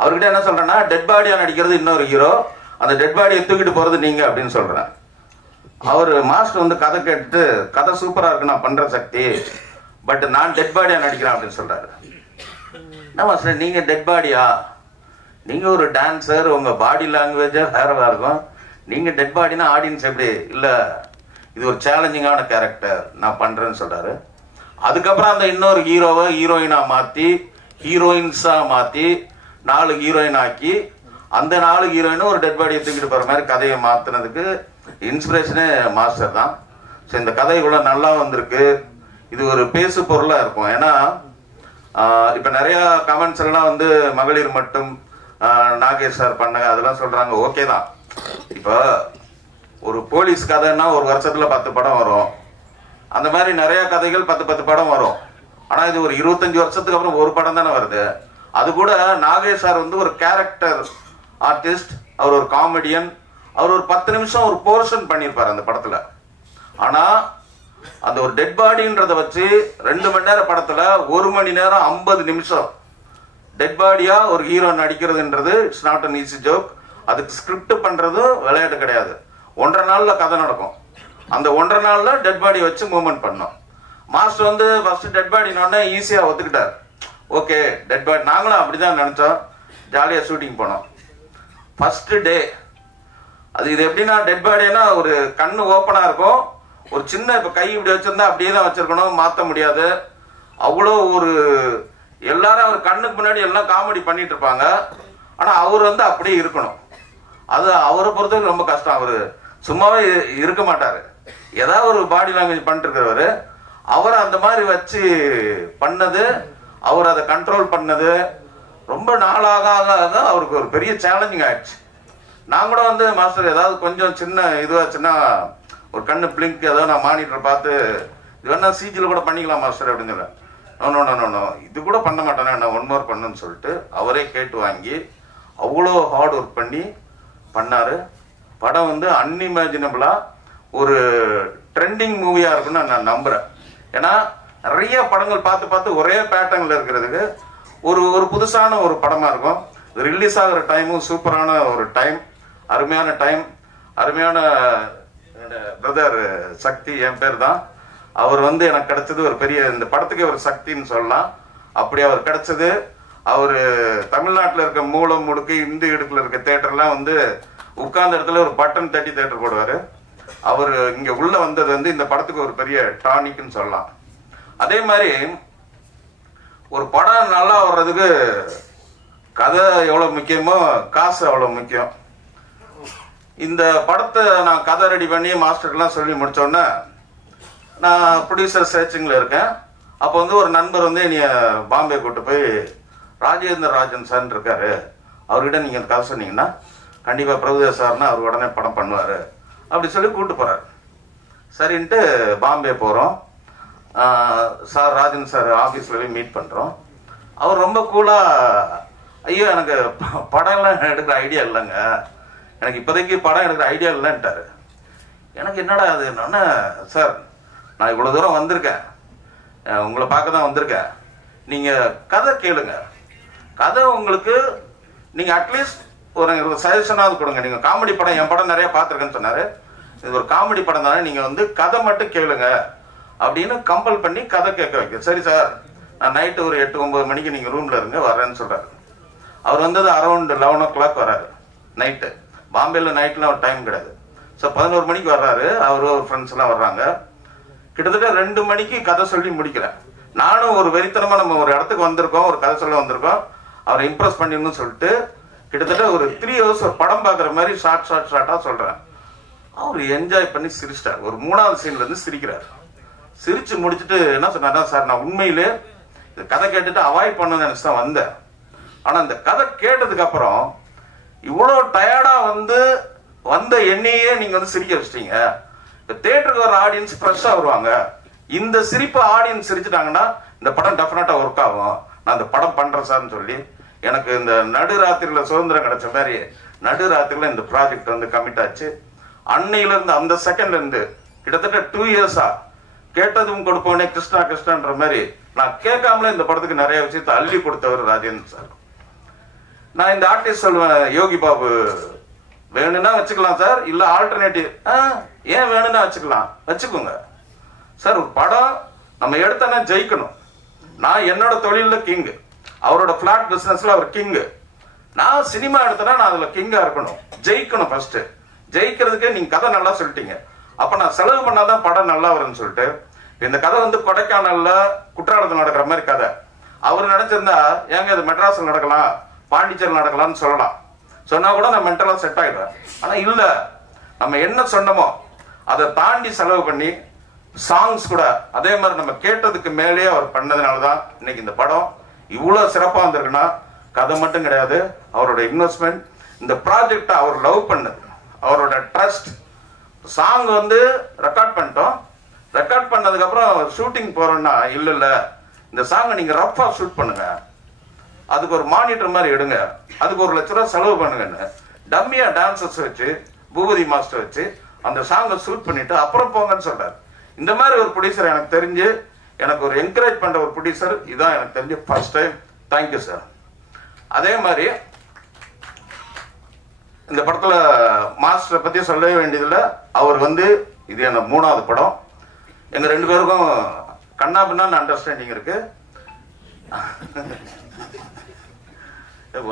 அவர்கிட்ட என்ன சொல்கிறேன்னா, டெட் பாடியாக நடிக்கிறது இன்னொரு ஹீரோ, அந்த டெட் பாடியை தூக்கிட்டு போகிறது நீங்கள் அப்படின்னு சொல்கிறேன். அவர் மாஸ்டர் வந்து கதை கேட்டுட்டு, கதை சூப்பராக இருக்கு, நான் பண்ணுற சக்தி, பட் நான் டெட் பாடியாக நடிக்கிறேன் அப்படின்னு சொல்கிறாரு. என்ன மாஸ்டர் நீங்கள் டெட் பாடியா? நீங்கள் ஒரு டான்ஸர், உங்கள் பாடி லாங்குவேஜே வேறவா இருக்கும். நீங்கள் டெட் பாடினா ஆடியன்ஸ் எப்படி? இல்லை, இது ஒரு சேலஞ்சிங்கான கேரக்டர், நான் பண்ணுறேன்னு சொல்கிறாரு. அதுக்கப்புறம் அந்த இன்னொரு ஹீரோவை ஹீரோயினாக மாற்றி, ஹீரோயின்ஸாக மாற்றி 4 ஹீரோயின் ஆக்கி அந்த 4 ஹீரோயினும் ஒரு டெட் பாடியை தூக்கிட்டு போற மாதிரி கதையை மாத்தினதுக்கு இன்ஸ்பிரேஷனே மாஸ்டர் தான். ஸோ இந்த கதை இவ்வளவு நல்லா வந்திருக்கு. இது ஒரு பேசு பொருளா இருக்கும். ஏன்னா இப்ப நிறைய கமெண்ட்ஸ் எல்லாம் வந்து மகளிர் மட்டும் நாகேஷ் சார் பண்ண அதெல்லாம் சொல்றாங்க. ஓகே தான். இப்ப ஒரு போலீஸ் கதைன்னா ஒரு வருஷத்துல 10 படம் வரும். அந்த மாதிரி நிறைய கதைகள் 10 படம் வரும். ஆனா இது ஒரு 25 வருஷத்துக்கு அப்புறம் ஒரு படம் தானே வருது. அது கூட நாகேஷ் சார் வந்து ஒரு கேரக்டர் ஆர்டிஸ்ட், அவர் ஒரு காமெடியன், அவர் ஒரு 10 நிமிஷம் ஒரு போர்ஷன் பண்ணியிருப்பாரு அந்த படத்துல. ஆனா அந்த ஒரு டெட் பாடின்றத வச்சு 2 மணி நேரம் படத்துல 1 மணி நேரம் 50 நிமிஷம் டெட் பாடியா ஒரு ஹீரோ நடிக்கிறதுன்றது it's not an easy joke. அதுக்கு ஸ்கிரிப்ட் பண்றது விளையாட்டு கிடையாது. 1.5 நாள்ல கதை நடக்கும். அந்த 1.5 நாள்ல டெட் பாடி வச்சு மூவ்மெண்ட் பண்ணோம். மாஸ்டர் வந்து ஃபர்ஸ்ட் டெட் பாடினோடனே ஈஸியா ஒத்துக்கிட்டார். ஓகே டெட் பாடி, நாங்களும் அப்படிதான் நினைச்சோம். ஜாலியா ஷூட்டிங் போனோம். ஃபர்ஸ்ட் டே அது இது எப்படின்னா டெட் பாடினா ஒரு கண்ணு ஓப்பனா இருக்கும். ஒரு சின்ன இப்ப கை இப்படி வச்சிருந்தா அப்படியே தான் வச்சிருக்கணும், மாத்த முடியாது. அவ்வளோ ஒரு எல்லாரும் அவர் கண்ணுக்கு முன்னாடி எல்லாம் காமெடி பண்ணிட்டு இருப்பாங்க. ஆனா அவர் வந்து அப்படியே இருக்கணும். அது அவரை பொறுத்தவரைக்கும் ரொம்ப கஷ்டம். அவரு சும்மாவே இருக்க மாட்டாரு. ஏதாவது ஒரு பாடி லாங்குவேஜ் பண்ணிட்டு இருக்கிறவரு. அவர் அந்த மாதிரி வச்சு பண்ணது, அவர் அதை கண்ட்ரோல் பண்ணது ரொம்ப நாளாக ஆக அவருக்கு ஒரு பெரிய சேலஞ்சிங் ஆயிடுச்சு. நான் கூட வந்து மாஸ்டர் ஏதாவது கொஞ்சம் சின்ன இதுவாச்சுன்னா ஒரு கண்ணு பிளிங்க் ஏதாவது நான் மானிட்டர் பார்த்து இது வேணா சிஜியில் கூட பண்ணிக்கலாம் மாஸ்டர் அப்படின்னு சொல்ல. நோ இது கூட பண்ண மாட்டேன்னா நான் 1 மோர் பண்ணுன்னு சொல்லிட்டு அவரே கேட்டு வாங்கி அவ்வளோ ஹார்ட் ஒர்க் பண்ணி பண்ணாரு. படம் வந்து அன்இமேஜினபிளா ஒரு ட்ரெண்டிங் மூவியா இருக்குன்னு நான் நம்புறேன். ஏன்னா நிறைய படங்கள் பார்த்து ஒரே பேட்டர்ன்ல இருக்கிறதுக்கு ஒரு புதுசான ஒரு படமா இருக்கும். ரிலீஸ் ஆகிற டைமும் சூப்பரான ஒரு டைம், அருமையான டைம். அருமையான பிரதர் சக்தி என் பேர் தான். அவர் வந்து எனக்கு கிடைச்சது ஒரு பெரிய, இந்த படத்துக்கு ஒரு சக்தின்னு சொல்லலாம். அப்படி அவர் கிடைச்சது. அவரு தமிழ்நாட்டில் இருக்க மூலம் முடுக்கு இந்து இடுக்குல இருக்க தேட்டர்லாம் வந்து உட்கார்ந்த இடத்துல ஒரு பட்டன் தட்டி தேட்டர் போடுவாரு. அவர் இங்க உள்ள வந்தது வந்து இந்த படத்துக்கு ஒரு பெரிய டானிக்னு சொல்லலாம். அதே மாதிரி ஒரு படம் நல்லா வர்றதுக்கு கதை எவ்வளவு முக்கியமோ காசு அவ்வளவு முக்கியம். இந்த படத்தை நான் கதை ரெடி பண்ணி மாஸ்டர்லாம் சொல்லி முடிச்சோடனே நான் ப்ரொடியூசர் சர்ச்சிங்ல இருக்கேன். அப்போ வந்து ஒரு நண்பர் வந்து என்னைய பாம்பே கூட்டு போய் ராஜேந்திர ராஜன் சார் இருக்காரு, அவர்கிட்ட நீங்க கதை சொன்னீங்கன்னா கண்டிப்பா பிரபுதேவ் சார்னா அவர் உடனே படம் பண்ணுவாரு அப்படி சொல்லி கூப்பிட்டு போறாரு. சரின்ட்டு பாம்பே போறோம். சார் ராஜன் சார் ஆபீஸ்ல போய் மீட் பண்றோம். அவர் ரொம்ப கூலா, ஐயோ எனக்கு படம்லாம் எடுக்கிற ஐடியா இல்லைங்க, எனக்கு இப்போதைக்கு படம் எடுக்கிற ஐடியா இல்லைன்ட்டாரு. எனக்கு என்னடா அது என்னன்னா, சார் நான் இவ்வளவு தூரம் வந்திருக்கேன், உங்களை பார்க்க தான் வந்திருக்கேன், நீங்க கதை கேளுங்க, கதை உங்களுக்கு நீங்க அட்லீஸ்ட் ஒரு சஜஷனாவது கொடுங்க. நீங்க காமெடி படம், என் படம் நிறைய பார்த்துருக்கேன்னு சொன்னாரு, இது ஒரு காமெடி படம் தானே, நீங்க வந்து கதை மட்டும் கேளுங்க அப்படின்னு கம்பல் பண்ணி கதை கேட்க வைக்க. சரி சார், நான் நைட்டு ஒரு 8-9 மணிக்கு நீங்க ரூம்ல இருங்க வர்றேன்னு சொல்றாரு. அவர் வந்தது அரௌண்ட் 11 o'clock வர்றாரு நைட்டு. பாம்பேல நைட்லாம் ஒரு டைம் கிடையாது. ஸோ 11 மணிக்கு வர்றாரு. அவரு ஒரு ஃப்ரெண்ட்ஸ் எல்லாம் வர்றாங்க. கிட்டத்தட்ட 2 மணிக்கு கதை சொல்லி முடிக்கிறேன். நானும் ஒரு வெறித்தனமா நம்ம ஒரு இடத்துக்கு வந்திருக்கோம், ஒரு கதை சொல்ல வந்திருக்கோம், அவரை இம்ப்ரெஸ் பண்ணிடணும்னு சொல்லிட்டு கிட்டத்தட்ட ஒரு 3 hours ஒரு படம் பார்க்குற மாதிரி ஷார்ட்டா சொல்றேன். அவர் என்ஜாய் பண்ணி சிரிச்சிட்டார். ஒரு 3வது சீன்ல இருந்து சிரிக்கிறார். சிரிச்சு முடிச்சுட்டு என்ன சொன்னாரா, சார் நான் உண்மையிலே இந்த கதை கேட்டுட்டு அவாய்ட் பண்ணணும்னு நினைச்சு தான் வந்தேன். ஆனா இந்த கதை கேட்டதுக்கு அப்புறம் இவ்வளவு டயர்டா வந்த என்னையே நீங்க வந்து சிரிக்க வச்சிட்டீங்க. இந்த தியேட்டருக்கு வர ஆடியன்ஸ் ஃப்ரெஷ்ஷா வருவாங்க. இந்த சிரிப்பு ஆடியன்ஸ் சிரிச்சுட்டாங்கன்னா இந்த படம் டெஃபினட்டா ஒர்க் ஆகும். நான் இந்த படம் பண்றேன் சார்னு சொல்லி எனக்கு இந்த நடுராத்திரில சுதந்திரம் கிடைச்ச மாதிரி நடுராத்திரில இந்த ப்ராஜெக்ட் வந்து கமிட் ஆச்சு. அன்னையில இருந்து அந்த செகண்ட்ல இருந்து கிட்டத்தட்ட 2 years-ஆ கேட்டதும் கொடுப்போனே கிருஷ்ணா கிருஷ்ணன்ற மாதிரி நான் கேட்காமலே இந்த படத்துக்கு நிறைய விஷயத்தை அள்ளி கொடுத்தவர் ராஜேந்திர சார். நான் இந்த ஆர்டிஸ்ட் சொல்லுவேன், யோகி பாபு வேணும்னா வச்சுக்கலாம் சார், இல்ல ஆல்டர்னேட்டிவ் ஏன் வேணும்னா வச்சுக்கோங்க சார். ஒரு படம் நம்ம எடுத்தோன்னா ஜெயிக்கணும். நான் என்னோட தொழில கிங், அவரோட பிளாட் பிசினஸ்ல அவர் கிங். நான் சினிமா எடுத்தேன்னா நான் அதுல கிங்கா இருக்கணும், ஜெயிக்கணும். ஃபர்ஸ்ட் ஜெயிக்கிறதுக்கு நீங்க கதை நல்லா சொல்லிட்டீங்க, அப்ப நான் செலவு பண்ணாதான் படம் நல்லா வரும்னு சொல்லிட்டு இந்த கதை வந்து கொடைக்கானல்ல குற்றாலத்தில் நடக்கிற மாதிரி கதை. அவர் நினைச்சிருந்தா ஏங்க இது மெட்ராஸ்ல நடக்கலாம், பாண்டிச்சேரியில் நடக்கலாம்னு சொல்லலாம். சொன்னா கூட நான் மென்டலா செட் ஆயிடுவேன். ஆனா இல்ல, நம்ம என்ன சொன்னமோ அதை தாண்டி செலவு பண்ணி சாங்ஸ் கூட அதே மாதிரி நம்ம கேட்டதுக்கு மேலேயே அவர் பண்ணதுனாலதான் இன்னைக்கு இந்த படம் இவ்வளவு சிறப்பா வந்திருக்குன்னா கதை மட்டும் கிடையாது, அவரோட இன்வெஸ்ட்மெண்ட், இந்த ப்ராஜெக்டை அவர் லவ் பண்ணது, அவரோட ட்ரஸ்ட். சாங் வந்து ரெக்கார்ட் பண்ணிட்டோம், ரெக்கார்ட் பண்ணதுக்கு அப்புறம் ஷூட்டிங் போறோம்னா இல்ல இந்த சாங்கை நீங்க ரஃபா ஷூட் பண்ணுங்க, அதுக்கு ஒரு மானிட்டர் மாதிரி எடுங்க, அதுக்கு 1 லட்ச ரூபா செலவு பண்ணுங்கன்னு டம்மியா டான்சர்ஸ் வச்சு பூபதி மாஸ்டர் வச்சு அந்த சாங்கை ஷூட் பண்ணிட்டு அப்புறம் போங்கன்னு சொல்றாரு. இந்த மாதிரி ஒரு ப்ரொடியூசர் எனக்கு தெரிஞ்சு, எனக்கு ஒரு என்கரேஜ் பண்ற ஒரு ப்ரொடியூசர் இதான் எனக்கு தெரிஞ்சு ஃபர்ஸ்ட் டைம். Thank you sir. அதே மாதிரி இந்த படத்துல மாஸ்டரை பத்தி சொல்லவே வேண்டியதில்லை. அவர் வந்து இது என்ன 3வது படம். எங்க 2 பேருக்கும் கண்ணா பின்னான்னு அண்டர்ஸ்டாண்டிங் இருக்கு.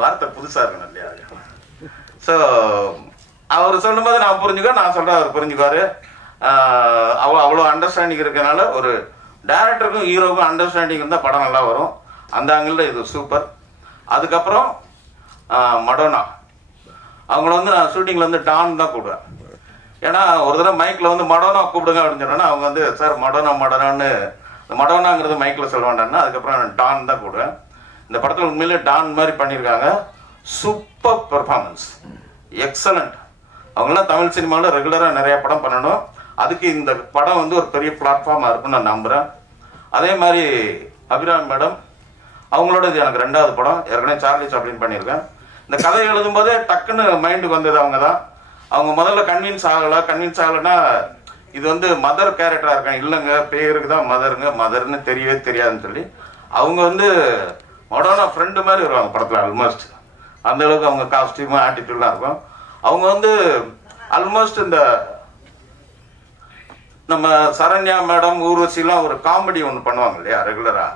வார்த்தை புதுசா இருக்கணும் இல்லையா? ஸோ அவர் சொல்லும்போது நான் புரிஞ்சுக்க, நான் சொல்றேன் அவர் புரிஞ்சுக்குவாரு. அவ்வளோ அண்டர்ஸ்டாண்டிங் இருக்கனால ஒரு டைரக்டருக்கும் ஹீரோக்கும் அண்டர்ஸ்டாண்டிங் இருந்தால் படம் நல்லா வரும். அந்த ஆங்கிள் இது சூப்பர். அதுக்கப்புறம் மடோனா, அவங்கள வந்து நான் ஷூட்டிங்ல வந்து டான் தான் கூப்பிடுவேன். ஏன்னா ஒரு தடவை மைக்ல வந்து மடோனா கூப்பிடுங்க அப்படின்னு சொன்னா அவங்க வந்து சார் மடோனான்னு மடோனாங்கிறது மைக்ல சொல்ல வேண்டாம்னா அதுக்கப்புறம் நான் டான் தான் கூப்பிடுவேன். இந்த படத்தில் உண்மையிலே டான் மாதிரி பண்ணியிருக்காங்க. Super performance, excellent. அவங்களாம் தமிழ் சினிமாவில் ரெகுலராக நிறைய படம் பண்ணணும். அதுக்கு இந்த படம் வந்து ஒரு பெரிய பிளாட்ஃபார்மாக இருக்குன்னு நான் நம்புகிறேன். அதே மாதிரி அபிராமி மேடம், அவங்களோட இது எனக்கு 2வது படம். ஏற்கனவே சார்லி சாப்ளின் பண்ணியிருக்கேன். இந்த கதை எழுதும் போதே டக்குன்னு மைண்டுக்கு வந்தது அவங்க தான். அவங்க முதல்ல கன்வின்ஸ் ஆகலைன்னா இது வந்து மதர் கேரக்டரா இருக்காங்க. இல்லைங்க, பேருக்கு தான் மதர்னு தெரியவே தெரியாதுன்னு சொல்லி அவங்க வந்து மொடோனா ஃப்ரெண்டு மாதிரி வருவாங்க படத்தில். ஆல்மோஸ்ட் அந்த அளவுக்கு அவங்க காஸ்டியூமு ஆட்டிடியூட்லாம் இருக்கும். அவங்க வந்து ஆல்மோஸ்ட் இந்த நம்ம சரண்யா மேடம் ஊர்வசிலாம் ஒரு காமெடி ஒன்று பண்ணுவாங்க இல்லையா ரெகுலரா,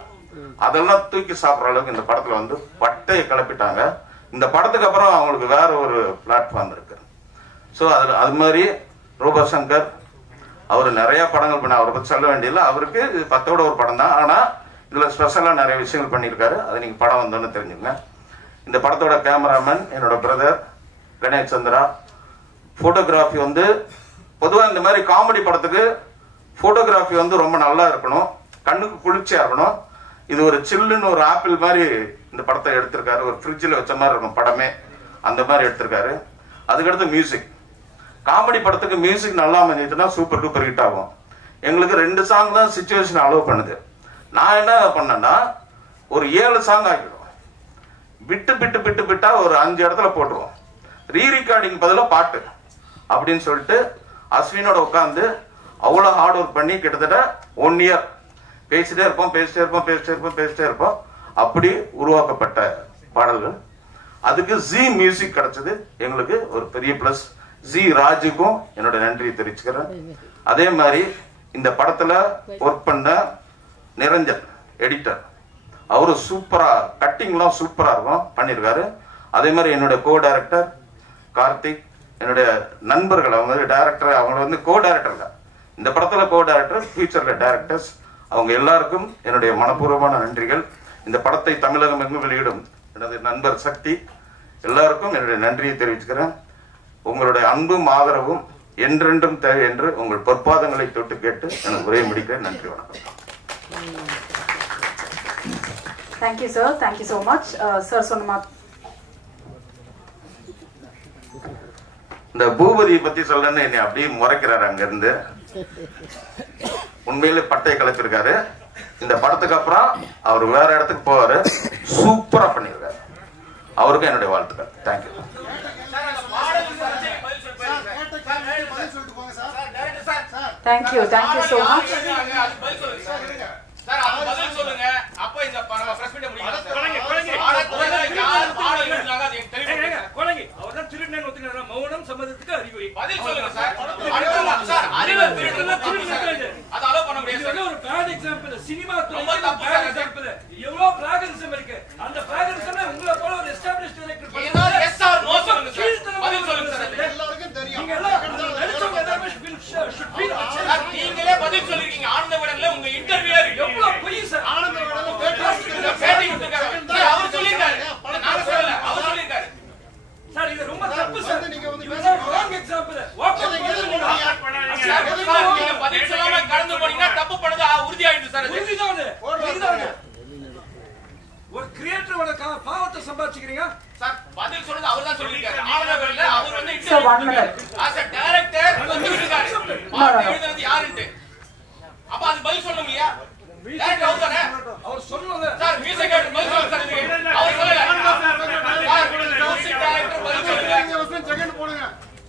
அதெல்லாம் தூக்கி சாப்பிட்ற அளவுக்கு இந்த படத்துல வந்து பட்டையை கிளப்பிட்டாங்க. இந்த படத்துக்கு அப்புறம் அவங்களுக்கு வேற ஒரு பிளாட்ஃபார்ம் இருக்கு. ஸோ அது மாதிரி ரூபசங்கர் அவர் நிறைய படங்கள் பண்ண, அவரை பற்றி சொல்ல வேண்டியதில்லை. அவருக்கு இது 10ஓட ஒரு படம் தான். ஆனா இதுல ஸ்பெஷலா நிறைய விஷயங்கள் பண்ணியிருக்காரு. அதை நீங்க படம் வந்தோன்னு தெரிஞ்சுங்க. இந்த படத்தோட கேமராமேன் என்னோட பிரதர் கணேஷ் சந்திரா. போட்டோகிராஃபி வந்து பொதுவாக இந்த மாதிரி காமெடி படத்துக்கு போட்டோகிராஃபி வந்து ரொம்ப நல்லா இருக்கணும், கண்ணுக்கு குளிர்ச்சியா இருக்கணும். இது ஒரு சில்லுன்னு ஒரு ஆப்பிள் மாதிரி இந்த படத்தை எடுத்திருக்காரு. ஒரு ஃப்ரிட்ஜில் வச்ச மாதிரி இருக்கும் படமே, அந்த மாதிரி எடுத்திருக்காரு. அதுக்கடுத்து மியூசிக், காமெடி படத்துக்கு மியூசிக் நல்லா அமைஞ்சிச்சுன்னா சூப்பர் டூப்பர் ஹிட் ஆகும். எங்களுக்கு 2 சாங் தான் சிச்சுவேஷன் அலோவ் பண்ணுது. நான் என்ன பண்ணேன்னா ஒரு 7 சாங் ஆக்கிடுவோம். விட்டா ஒரு 5 இடத்துல போட்டுருவோம். ரீரிகார்டிங் பதிலாக பாட்டு அப்படின்னு சொல்லிட்டு அஸ்வினோட உட்காந்து அவ்வளோ ஹார்ட் ஒர்க் பண்ணி கிட்டத்தட்ட 1 இயர் பேசிட்டே இருப்போம். அப்படி உருவாக்கப்பட்ட பாடல்கள். அதுக்கு ஜி மியூசிக் கிடைச்சது எங்களுக்கு ஒரு பெரிய பிளஸ். ஜி ராஜுக்கும் என்னோட நன்றியை தெரிவிச்சுக்கிறேன். அதே மாதிரி இந்த படத்துல ஒர்க் பண்ண நிரஞ்சன் எடிட்டர், அவரு சூப்பரா கட்டிங்லாம் சூப்பரா இருக்கும் பண்ணியிருக்காரு. அதே மாதிரி என்னோட கோ டைரக்டர் கார்த்திக், என்னுடைய நண்பர்கள், அவங்க டைரக்டர், அவங்க வந்து கோ டைரக்டர் தான் இந்த படத்துல, கோ டைரக்டர், ஃபியூச்சர்ல டைரக்டர்ஸ், அவங்க எல்லாருக்கும் என்னுடைய மனப்பூர்வமான நன்றிகள். இந்த படத்தை தமிழகம் எங்கும் வெளியிடும் எனது நண்பர் சக்தி, எல்லாருக்கும் என்னுடைய நன்றியை தெரிவிச்சுக்கிறேன். உங்களுடைய அன்பும் ஆதரவும் என்றென்றும் தேவை என்று உங்கள் பொற்பாதங்களை தொட்டு கேட்டு எனக்கு உரையை முடிக்கிறேன். நன்றி, வணக்கம். Thank you sir, thank you so much sir. சொன்ன இந்த பூபதியை பத்தி சொல்றேன்னு என்னை அப்படியே முறைக்கிறாரு அங்க இருந்து. உண்மையிலே பட்டையை கலப்பிருக்காரு. இந்த படத்துக்கு அப்புறம் அவர் வேற இடத்துக்கு போவாரு, சூப்பரா பண்ணிருக்காரு. அவருக்கும் என்னுடைய வாழ்த்துக்கள். Thank you. Thank you so much. Sir அது பதில் சொல்லுங்க. அப்ப இந்த பிரஸ் மீட் முடிக்கலாம். அவர்தான் திருடனேன்னு ஒத்துக்கிறாரா? மௌனம் சம்மதத்துக்கு அறிகுறி. பதில் சொல்லுங்க சார். சார் அறிவு திருடனே அது அலோ பண்ண முடியாது சார். ஒரு பேட் எக்ஸாம்பிள் சினிமா துறையில பேட் எக்ஸாம்பிள். எவ்வளவு பிளாகரிசம் இருக்கு. அந்த பிளாகரிசம் உங்களை போல ஒரு எஸ்டாப்லிஷ்ட் டைரக்டர் ஏதாவது எஸ் ஆர் நோ சொல்லுங்க சார். பதில் சொல்லுங்க சார். எல்லாருக்கும் தெரியும். நீங்க எல்லாம் நடிச்சவங்க எல்லாரும் should feel சார் நீங்களே பதில் சொல்லிருக்கீங்க. ஆனந்த விடன்ல உங்க இன்டர்வியூ எவ்வளவு பொய் சார். ஆனந்த விடன்ல பேட்டி கொடுத்திருக்காங்க. அவர் சொல்லிருக்காரு. நான் சொல்லல, அவர் சொல்லிருக்காரு. சார் இது பதில் சொல்லாம கடந்து போனீங்கன்னா தப்பு பண்ணது உறுதியாயிடுது சார். ஒரு கிரியேட்டரோட பாவத்தை சம்பாதிக்கிறீங்க சார். பதில் சொல்றது அவர்தான் சொல்லிருக்காரு. ஆனந்தவர்ல அவர் வந்து So 1 minute. as a director சொல்லிருக்காரு. பாட்டு எழுதுறது யாருன்னு. அப்ப அது பதில் சொல்லணும் இல்லையா? டைரக்டர் அவர் தானே. அவர் சொல்லல சார். மியூசிக் டைரக்டர் பதில் சொல்ல சார். அவர் சொல்லல. சார் மியூசிக் டைரக்டர் பதில் சொல்லுங்க. செகண்ட் போடுங்க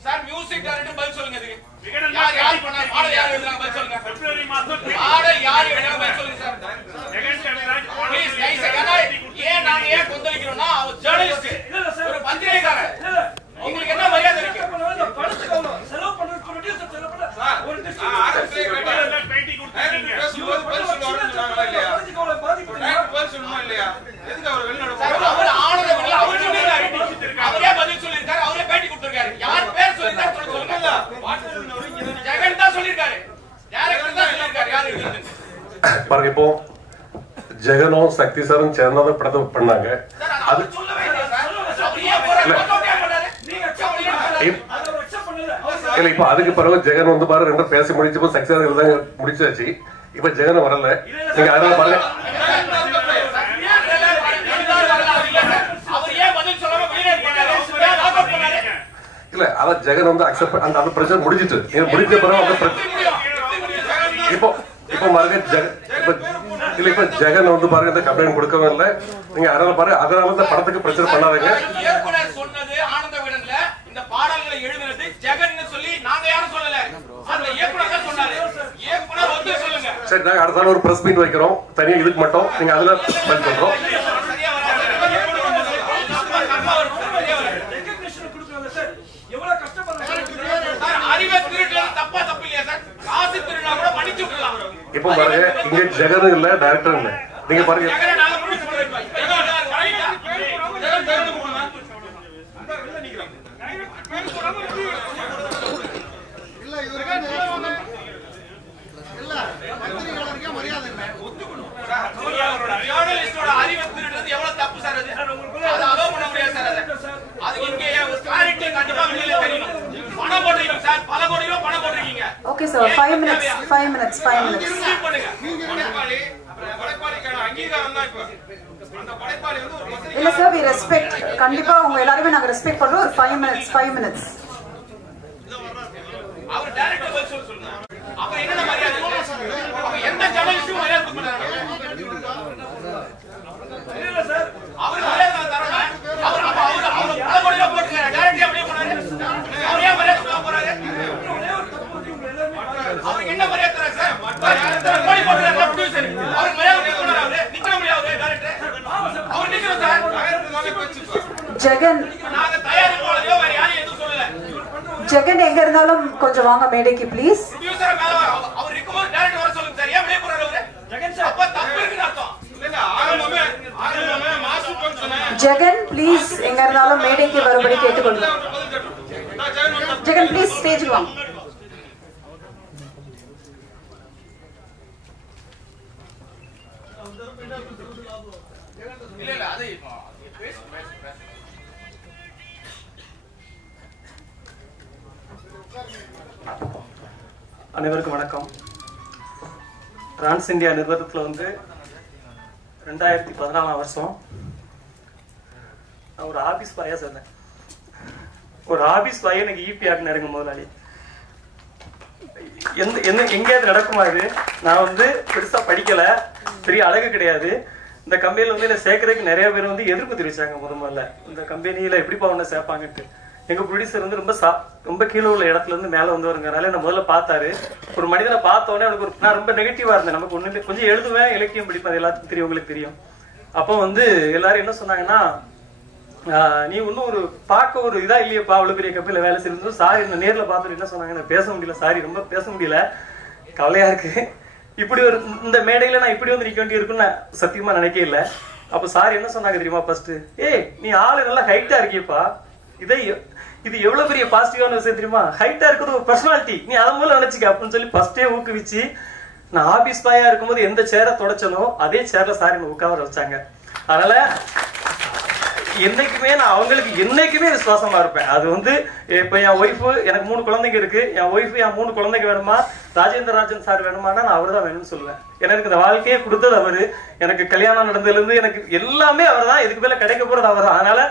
சார். மியூசிக் டைரக்டர் பதில் சொல்லுங்க. இதுக்கு யார் பண்ணா பாடல் யார் எழுதுறாங்க பதில் சொல்லுங்க. பிப்ரவரி மாசம் பாடல் யார் எழுதுறாங்க பதில் சொல்லுங்க சார். ப்ளீஸ் கைஸ் ஏன் நாங்க ஏன் கொந்தளிக்கிறோம்னா அவர் ஜர்னலிஸ்ட் ஒரு பத்திரிகையாளர். உங்களுக்கு என்ன மரியாதை இருக்கு? பணத்துக்கு அவ்வளவு செலவு பண்றது ப்ரொடியூசர் செலவு பண்ண ஒரு ஆரம்பத்திலே கேட்டா பேட்டி கொடுத்தீங்க. பேசும்போது பதில் சொல்லுவாருன்னு சொன்னாங்களா இல்லையா? பதில் சொல்லணுமா இல்லையா? எதுக்கு அவர் வெளிநாடு போறாரு? அவர் ஆனந்தவர்ல அவர் சொல்லிருக்காரு. அவரே பதில் சொல்லிருக்காரு. அவரே பேட்டி கொடுத்திருக்காரு. யார் பேர் சொல்லிருக்காரு சொல்லுங்க. ஜெகன் தான் சொல்லிருக்காரு. டைரக்டர் தான் சொல்லிருக்காரு. யார் இது? பாருங்க, இப்போ ஜெகனும் சக்தி சாரும் சேர்ந்தத படத்தை பண்ணாங்க. அது இல்ல, இப்ப அதுக்கு பிறகு ஜெகன் வந்து பாரு ரெண்டும் பேசி முடிச்சப்போ சக்தி சார் எழுதாங்க முடிச்சாச்சு. இப்ப ஜெகன் வரல. நீங்க அதனால பாருங்க. இல்ல அதான் ஜெகன் வந்து அக்செப்ட் அந்த பிரச்சனை முடிஞ்சிட்டு முடிஞ்ச பிறகு அந்த இப்போ இப்போ பாருங்க இப்ப ஜெகன் வந்து பாருங்க இந்த கம்ப்ளைண்ட் கொடுக்கவே இல்லை. நீங்க அதனால பாருங்க அதனால இந்த படத்துக்கு பிரச்சனை பண்ணாதீங்க. இயக்குனர் சொன்னது ஆனந்த விடன்ல இந்த பாடல்களை எழுதுனது ஜெகன் சொல்லி நாங்க யாரும் சொல்லல. அந்த இயக்குனர் தான் சொன்னாரு. இயக்குனர் வந்து சொல்லுங்க. சரி, நாங்க அடுத்த நாள் ஒரு பிரஸ் மீட் வைக்கிறோம் தனியா இதுக்கு மட்டும். நீங்க அதுல பதில் சொல்றோம். எவ்வளவு கஷ்டப்படுறாங்க சார். அறிவை திருடுறது தப்பா தப்பு இல்லையா சார்? காசு திருடினா கூட மன்னிச்சு விடலாம். இப்போ பாருங்க இங்க ஜெகனும் இல்ல டைரக்டரும் இல்ல. நீங்க பாருங்க ஜர்னலிஸ்டோட அறிவை திருடுறது எவ்வளவு தப்பு சார்? அது அலோவ் பண்ண முடியாது சார். அது இங்க கிளாரிட்டி கண்டிப்பா வெளியில தெரியணும். பணம் போடுறீங்க சார். பல கோடி ரூபாய் பணம் போடுறீங்க. Okay sir, 5 minutes. 5 minutes. படைப்பாளிக்கான அங்கீகாரம் தான் இப்ப. அந்த படைப்பாளி வந்து ஒரு பத்திரிகை இல்ல சார், we respect. கண்டிப்பா உங்க எல்லாரையும் நாங்க ரெஸ்பெக்ட் பண்றோம். ஒரு 5 minutes. அவர் டைரக்டர் பதில் சொல்லுங்க. அப்ப என்ன மரியாதை? அப்ப எந்த ஜர்னலிஸ்டும் மரியாதை கொடுக்கறாங்க? இல்ல சார், அவர் மரியாதை தரணும். அவர் பல கோடி ரூபாய் போட்டுறாரு. டைரக்டர் அப்படியே போறாரு. அவர் ஏன் மரியாதை கொடுக்க போறாரு? அவருக்கு என்ன மரியாதை தராரு சார்? கோடி போட்டுறாரு ப்ரொடியூசர். அவர் மரியாதை கொடுக்கணும். அவரு நிக்க முடியாது. டைரக்டர் அவர் நிக்கணும் சார். ஜெகன் நாங்க தயாரிப்பாளரையோ வேற யாரையும் எதுவும் சொல்லல. ஜெகன் எங்க இருந்தாலும் கொஞ்சம் வாங்க மேடைக்கு ப்ளீஸ். ப்ரொடியூசர் மேல அவர் இருக்கும்போது டைரக்டர் வர சொல்லுங்க சார். ஏன் வெளிய போறாரு அவரு? ஜெகன் சார் அப்ப தப்பு இருக்குன்னு அர்த்தம். இல்ல ஆரம்பமே மாஸ்டர் ஃபங்க்ஷன். ஜெகன் ப்ளீஸ் எங்க இருந்தாலும் மேடைக்கு வரும்படி கேட்டுக்கொள்கிறோம். ஜெகன் ப்ளீஸ் ஸ்டேஜ்க்கு வாங்க. இல்ல அது அனைவருக்கும் வணக்கம். டிரான்ஸ் இந்தியா நிறுவனத்தில் வந்து 2014 வருஷம் நான் ஒரு ஆபீஸ் பாயா சேர்ந்தேன். ஒரு ஆபீஸ் பாயை எனக்கு ஈபி ஆகின இறங்கும் முதலாளி. எங்கேயாவது நடக்குமா இது? நான் வந்து பெருசா படிக்கல, பெரிய அழகு கிடையாது. இந்த கம்பெனில வந்து என்ன சேர்க்கறதுக்கு நிறைய பேர் வந்து எதிர்ப்பு தெரிவிச்சாங்க. முதல்ல இந்த கம்பெனியில எப்படிப்பா ஒண்ணு சேர்ப்பாங்கன்ட்டு. எங்க ப்ரொடியூசர் வந்து ரொம்ப கீழே உள்ள இடத்துல இருந்து மேல வந்து வருங்கிறனால என்ன முதல்ல பார்த்தாரு. ஒரு மனிதனை பார்த்த உடனே எனக்கு நான் ரொம்ப நெகட்டிவா இருந்தேன். நமக்கு ஒண்ணு கொஞ்சம் எழுதுவேன், இலக்கியம் படிப்பேன், அது எல்லாத்துக்கும் தெரியும், உங்களுக்கு தெரியும். அப்போ வந்து எல்லாரும் என்ன சொன்னாங்கன்னா, நீ இன்னும் ஒரு பார்க்க ஒரு இதா இல்லையப்பா, அவ்வளவு பெரிய கம்பெனில வேலை செய்யணும். சாரி என்ன நேர்ல பார்த்துட்டு என்ன சொன்னாங்க, பேச முடியல, சாரி ரொம்ப பேச முடியல, கவலையா இருக்கு. இப்படி ஒரு இந்த மேடையில நான் இப்படி வந்து நிக்க வேண்டி இருக்குன்னு நான் சத்தியமா நினைக்கவே இல்லை. அப்ப சார் என்ன சொன்னாங்க தெரியுமா? ஃபர்ஸ்ட் நீ ஆளு நல்லா ஹைட்டா இருக்கியப்பா, இது எவ்வளவு பெரிய பாசிட்டிவான விஷயம் தெரியுமா? ஹைட்டா இருக்கிறது ஒரு பர்சனாலிட்டி, நீ அதை மூலம் நினைச்சுக்க அப்படின்னு சொல்லி ஃபர்ஸ்டே ஊக்குவிச்சு, நான் ஆபீஸ் பாயா இருக்கும்போது எந்த சேரை தொடச்சனோ அதே சேர்ல சார் என்ன உட்கார வச்சாங்க. அதனால என்னைக்குமே நான் அவங்களுக்கு என்னைக்குமே விசுவாசமா இருப்பேன். அது வந்து இப்ப என் ஒய்ஃபு, எனக்கு 3 குழந்தைங்க இருக்கு. என் ஒய்ஃபு என் 3 குழந்தைங்க வேணுமா, ராஜேந்திரராஜன் சார் வேணுமானா நான் அவரு தான் வேணும்னு சொல்லுவேன். எனக்கு இந்த வாழ்க்கையே கொடுத்தது அவரு. எனக்கு கல்யாணம் நடந்ததுல இருந்து எனக்கு எல்லாமே அவர் தான். இதுக்கு மேல கிடைக்க போறது அவர் தான். அதனால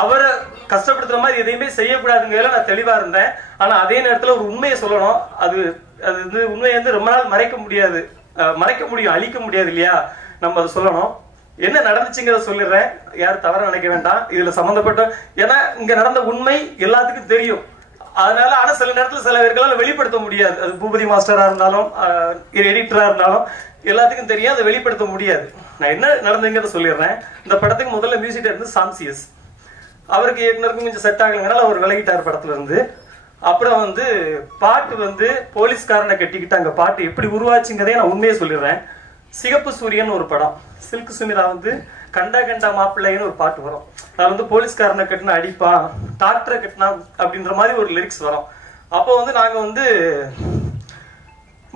அவரை கஷ்டப்படுத்துற மாதிரி எதையுமே செய்யக்கூடாதுங்கிறதுல நான் தெளிவா இருந்தேன். ஆனா அதே நேரத்துல ஒரு உண்மையை சொல்லணும். அது வந்து உண்மையை வந்து ரொம்ப நாள் மறைக்க முடியாது, மறைக்க முடியும், அழிக்க முடியாது இல்லையா? நம்ம அதை சொல்லணும். என்ன நடந்துச்சுங்கிறத சொல்லிடுறேன், யாரும் தவற நினைக்க வேண்டாம். இதுல சம்பந்தப்பட்ட, ஏன்னா இங்க நடந்த உண்மை எல்லாத்துக்கும் தெரியும். அதனால ஆனா சில நேரத்துல சில பேர்களால் வெளிப்படுத்த முடியாது. அது பூபதி மாஸ்டரா இருந்தாலும் எடிட்டரா இருந்தாலும் எல்லாத்துக்கும் தெரியும், அதை வெளிப்படுத்த முடியாது. நான் என்ன நடந்துங்கிறத சொல்லிடுறேன். இந்த படத்துக்கு முதல்ல மியூசிக் இருந்து சாம்சியஸ், அவருக்கு இயக்குனருக்கும் கொஞ்சம் செட் ஆகலைங்கனால அவர் விலகிட்டார் படத்துல இருந்து. அப்புறம் வந்து பாட்டு வந்து போலீஸ்காரனை கட்டிக்கிட்டாங்க. பாட்டு எப்படி உருவாச்சுங்கிறதே நான் உண்மையே சொல்லிடுறேன். சிகப்பு சூரியன் ஒரு படம், சில்க் சுமிதா வந்து கண்டா கண்டா மாப்பிள்ளைன்னு ஒரு பாட்டு வரும். அது வந்து போலீஸ்காரனை கட்டினா அடிப்பா, டாக்டரை கட்டினா அப்படின்ற மாதிரி ஒரு லிரிக்ஸ் வரும். அப்போ வந்து நாங்க வந்து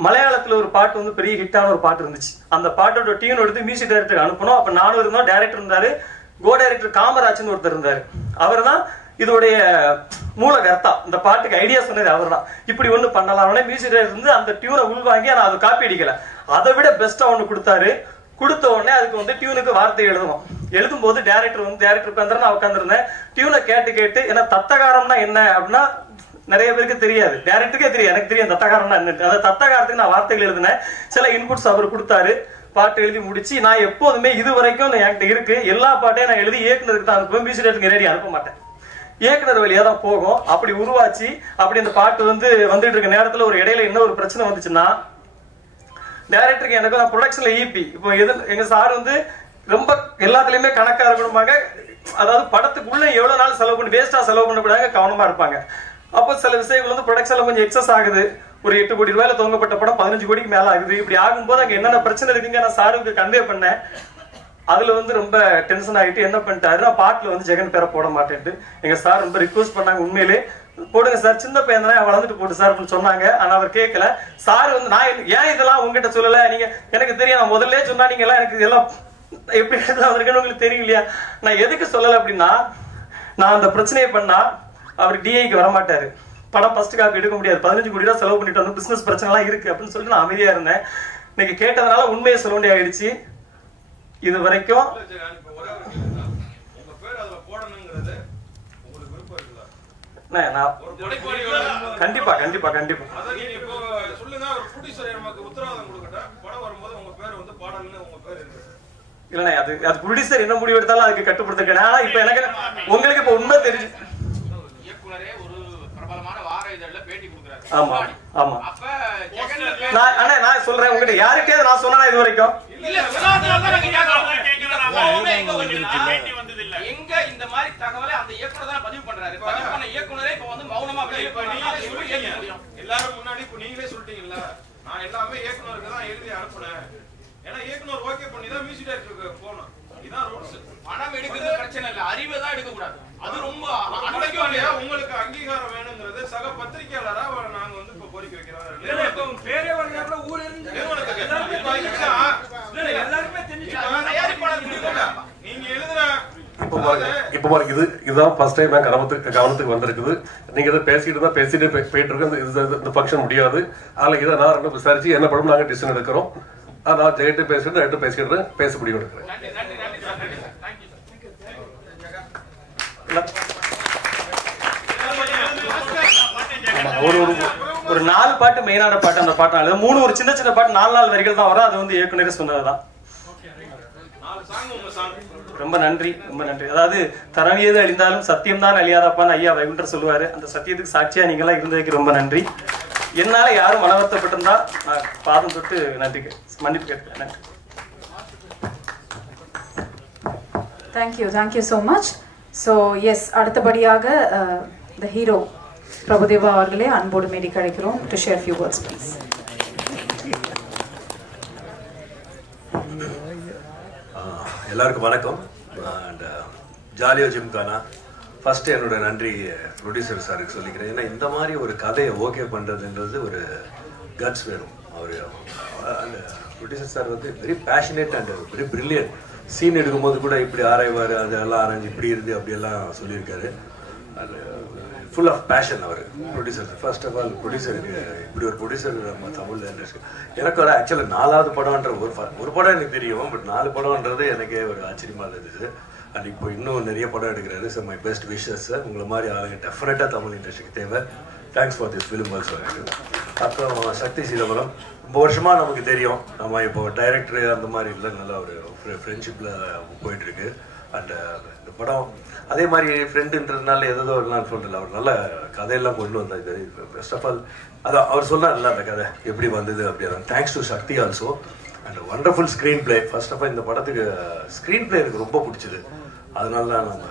மலையாளத்துல ஒரு பாட்டு வந்து பெரிய ஹிட்டான ஒரு பாட்டு இருந்துச்சு. அந்த பாட்டோட டியூன் எடுத்து மியூசிக் டைரக்டர் அனுப்பணும். அப்ப நானும் இருந்தோம், டைரக்டர் இருந்தாரு, கோ டைரக்டர் காமராஜ்னு ஒருத்தர் இருந்தாரு. அவர் தான் இதோடைய மூல கர்த்தா. இந்த பாட்டுக்கு ஐடியா சொன்னது அவர் தான். இப்படி ஒண்ணு பண்ணலாம், மியூசிக் டைரக்டர் இருந்து அந்த டியூனை உள்வாங்கி நான் அதை காப்பி அடிக்கல, அதை விட பெஸ்டா ஒண்ணு கொடுத்தாரு. கொடுத்த உடனே அதுக்கு வந்து டியூனுக்கு வார்த்தை எழுதணும். எழுதும் போது டேரக்டர் உட்காந்துருந்தா நான் உட்காந்துருந்தேன். டியூனை கேட்டு ஏன்னா தத்தகாரம்னா என்ன அப்படின்னா நிறைய பேருக்கு தெரியாது, டேரக்டருக்கே தெரியும், எனக்கு தெரியும் தத்தகாரம்னா என்ன. அந்த தத்தகாரத்துக்கு நான் வார்த்தைகள் எழுதினேன். சில இன்புட்ஸ் அவர் கொடுத்தாரு. பாட்டு எழுதி முடிச்சு நான் எப்போதுமே இது வரைக்கும் என்கிட்ட இருக்கு எல்லா பாட்டையும் நான் எழுதி இயக்குனருக்கு தான் அனுப்புவேன். மியூசிக் டைரக்டருக்கு நேரடி அனுப்ப மாட்டேன், இயக்குனர் வழியா தான் போகும். அப்படி உருவாச்சு. அப்படி அந்த பாட்டு வந்து வந்துட்டு இருக்க நேரத்துல ஒரு இடையில என்ன ஒரு பிரச்சனை வந்துச்சுன்னா, டைரக்டருக்கு எனக்கு நான் ப்ரொடக்ஷன்ல ஈபி இப்போ எங்க சார் வந்து ரொம்ப எல்லாத்துலயுமே கணக்கா இருக்கணுமாங்க. அதாவது படத்துக்குள்ள எவ்வளவு நாள் செலவு பண்ணி வேஸ்டா செலவு பண்ணக்கூடாது கவனமா இருப்பாங்க. அப்போ சில விஷயங்கள் வந்து ப்ரொடக்ஷன்ல கொஞ்சம் எக்ஸஸ் ஆகுது. ஒரு 8 கோடி ரூபாயில துவங்கப்பட்ட படம் 15 கோடிக்கு மேல ஆகுது. இப்படி ஆகும்போது அங்க என்னென்ன பிரச்சனை இருக்குங்க நான் சாருக்கு கன்வே பண்ணேன். அதுல வந்து ரொம்ப டென்ஷன் ஆகிட்டு என்ன பண்ணிட்டாரு, நான் பாட்டுல வந்து ஜெகன் பேரை போட மாட்டேன்ட்டு எங்க சார் ரொம்ப ரிக்வஸ்ட் பண்ணாங்க. உண்மையிலே போடுங்க சார், சின்ன பையன் தானே வளர்ந்துட்டு போட்டு சார் அப்படின்னு சொன்னாங்க. ஆனா அவர் கேட்கல. சார் வந்து நான் ஏன் இதெல்லாம் உங்ககிட்ட சொல்லல, நீங்க எனக்கு தெரியும், நான் முதல்ல சொன்னா நீங்க எல்லாம் எனக்கு இதெல்லாம் எப்படி வந்திருக்கேன்னு உங்களுக்கு தெரியும் இல்லையா. நான் எதுக்கு சொல்லல அப்படின்னா, நான் அந்த பிரச்சனையை பண்ணா அவர் டிஐக்கு வரமாட்டாரு, படம் ஃபர்ஸ்ட் காப்பி எடுக்க முடியாது, 15 கோடி ரூபாய் செலவு பண்ணிட்டு வந்து பிசினஸ் பிரச்சனை எல்லாம் இருக்கு அப்படின்னு சொல்லிட்டு நான் அமைதியா இருந்தேன். இன்னைக்கு கேட்டதுனால உண்மையை சொல்ல வேண்டிய ஆயிடுச்சு. இது வரைக்கும் கண்டிப்பா கண்டிப்பா கண்டிப்பா இல்லண்ணே, அது ப்ரொடியூசர் என்ன முடிவு எடுத்தாலும் அதுக்கு கட்டுப்படுத்திருக்கேன். ஆனா இப்ப எனக்கு உங்களுக்கு இப்ப உண்மை தெரிஞ்சு ஆமா ஆமா நான் சொல்றேன் உங்ககிட்ட யாருக்கே நான் சொன்னா இது வரைக்கும் எங்க இந்த மாதிரி தகவலை அந்த இயக்குனர் தான் பதிவு பண்றாரு. பதிவு பண்ண இயக்குனரே இப்ப வந்து மௌனமா எல்லாரும் முன்னாடி இப்ப நீங்களே சொல்லிட்டீங்கல்ல, நான் எல்லாமே இயக்குனருக்கு தான் எழுதி அனுப்புனேன். ஏன்னா இயக்குனர் ஓகே பண்ணி தான் மியூசிக் டைரக்டருக்கு போகணும். இதான் ரூல்ஸ். பணம் எடுக்கிறது பிரச்சனை இல்ல, அறிவை தான் எடுக்க கூடாது. அது ரொம்ப உங்களுக்கு அங்கீகாரம் வேணுங்கிறது சக பத்திரிகையாளரா நாங்க வந்து இப்ப கோரிக்கை வைக்கிறோம். பேரே வரல ஊர் எல்லாருமே தெரிஞ்சு நீங்க எழுதுற இப்போ பாருங்க, இதுதான் ஃபர்ஸ்ட் டைம் நான் கவனத்துக்கு வந்திருக்குது. நீங்க இதை பேசிட்டு போயிட்டு இருக்கு. இந்த ஃபங்க்ஷன் முடியாது. அதில் இதை நான் விசாரிச்சு என்ன படம் நாங்கள் டிசிஷன் எடுக்கிறோம். நான் ஜெயிட்டு பேசிட்டு பேச முடிவு எடுக்கிறேன். ஒரு 4 பாட்டு மெயினான பாட்டு, அந்த பாட்டு 3 ஒரு சின்ன சின்ன பாட்டு 4 வரிகள் தான் வரும். அது வந்து ஏற்கனவே சொன்னதுதான். ரொம்ப நன்றி, ரொம்ப நன்றி. அதாவது தரவியது அழிந்தாலும் சத்தியம் தான் அழியாதப்பான்னு ஐயா வைகுண்டர் சொல்லுவாரு. அந்த சத்தியத்துக்கு சாட்சியா நீங்களாம் இருந்ததுக்கு ரொம்ப நன்றி. என்னால யாரும் மனவர்த்தப்பட்டிருந்தா நான் பாதம் தொட்டு நன்றி மன்னிப்பு கேட்கிறேன். நன்றி. Thank you so much. So yes, அடுத்தபடியாக த ஹீரோ பிரபுதேவா அவர்களே அன்போடு மேடி கிடைக்கிறோம். To share few words please. எல்லாருக்கும் வணக்கம். அண்ட் ஜாலியோ ஜிம்கானா ஃபர்ஸ்ட் என்னோட நன்றி ப்ரொடியூசர் சாருக்கு சொல்லிக்கிறேன். ஏன்னா இந்த மாதிரி ஒரு கதையை ஓகே பண்ணுறதுன்றது ஒரு கட்ஸ் வேணும். அவர் அந்த ப்ரொடியூசர் சார் வந்து very passionate and very brilliant. Scene எடுக்கும்போது கூட இப்படி ஆராய்வார், அதெல்லாம் ஆராய்ச்சி இப்படி இருந்து அப்படியெல்லாம் சொல்லியிருக்காரு. அது ஃபுல் ஆஃப் பேஷன் அவர் ப்ரொடியூசர். ஃபர்ஸ்ட் ஆஃப் ஆல் ப்ரொடியூசருக்கு இப்படி ஒரு ப்ரொடியூசர் நம்ம தமிழ் இண்டஸ்ட்ரி. எனக்கு ஒரு ஆக்சுவலாக 4வது படம்ன்ற ஒரு படம் எனக்கு தெரியும், பட் 4 படம்ன்றது எனக்கே ஒரு ஆச்சரியமாக இருந்தது. அண்ட் இப்போ இன்னும் நிறைய படம் எடுக்கிறாரு. So my best wishes sir. உங்களை மாதிரி ஆளுங்க டெஃபினட்டாக தமிழ் இண்டஸ்ட்ரிக்கு தேவை. Thanks for this film also. அப்புறம் சக்தி சீதாபுரம் ரொம்ப வருஷமாக நமக்கு தெரியும். நம்ம இப்போ டைரக்டர் அந்த மாதிரி இல்லை, நல்ல ஒரு ஃப்ரெண்ட்ஷிப்பில் போயிட்டுருக்கு. அண்ட் இந்த படம் அதே மாதிரி ஃப்ரெண்டுன்றதுனால ஏதோ நான் சொல்கிறேன், அவர் நல்ல கதையெல்லாம் கொண்டு வந்தார். ஃபர்ஸ்ட் ஆஃப் ஆல் அதான் அவர் சொன்னார் இல்லை அந்த கதை எப்படி வந்தது அப்படின்னா. Thanks to Sakthi also. And wonderful screenplay. First of all இந்த படத்துக்கு ஸ்க்ரீன் பிளே எனக்கு ரொம்ப பிடிச்சது, அதனால தான் நம்ம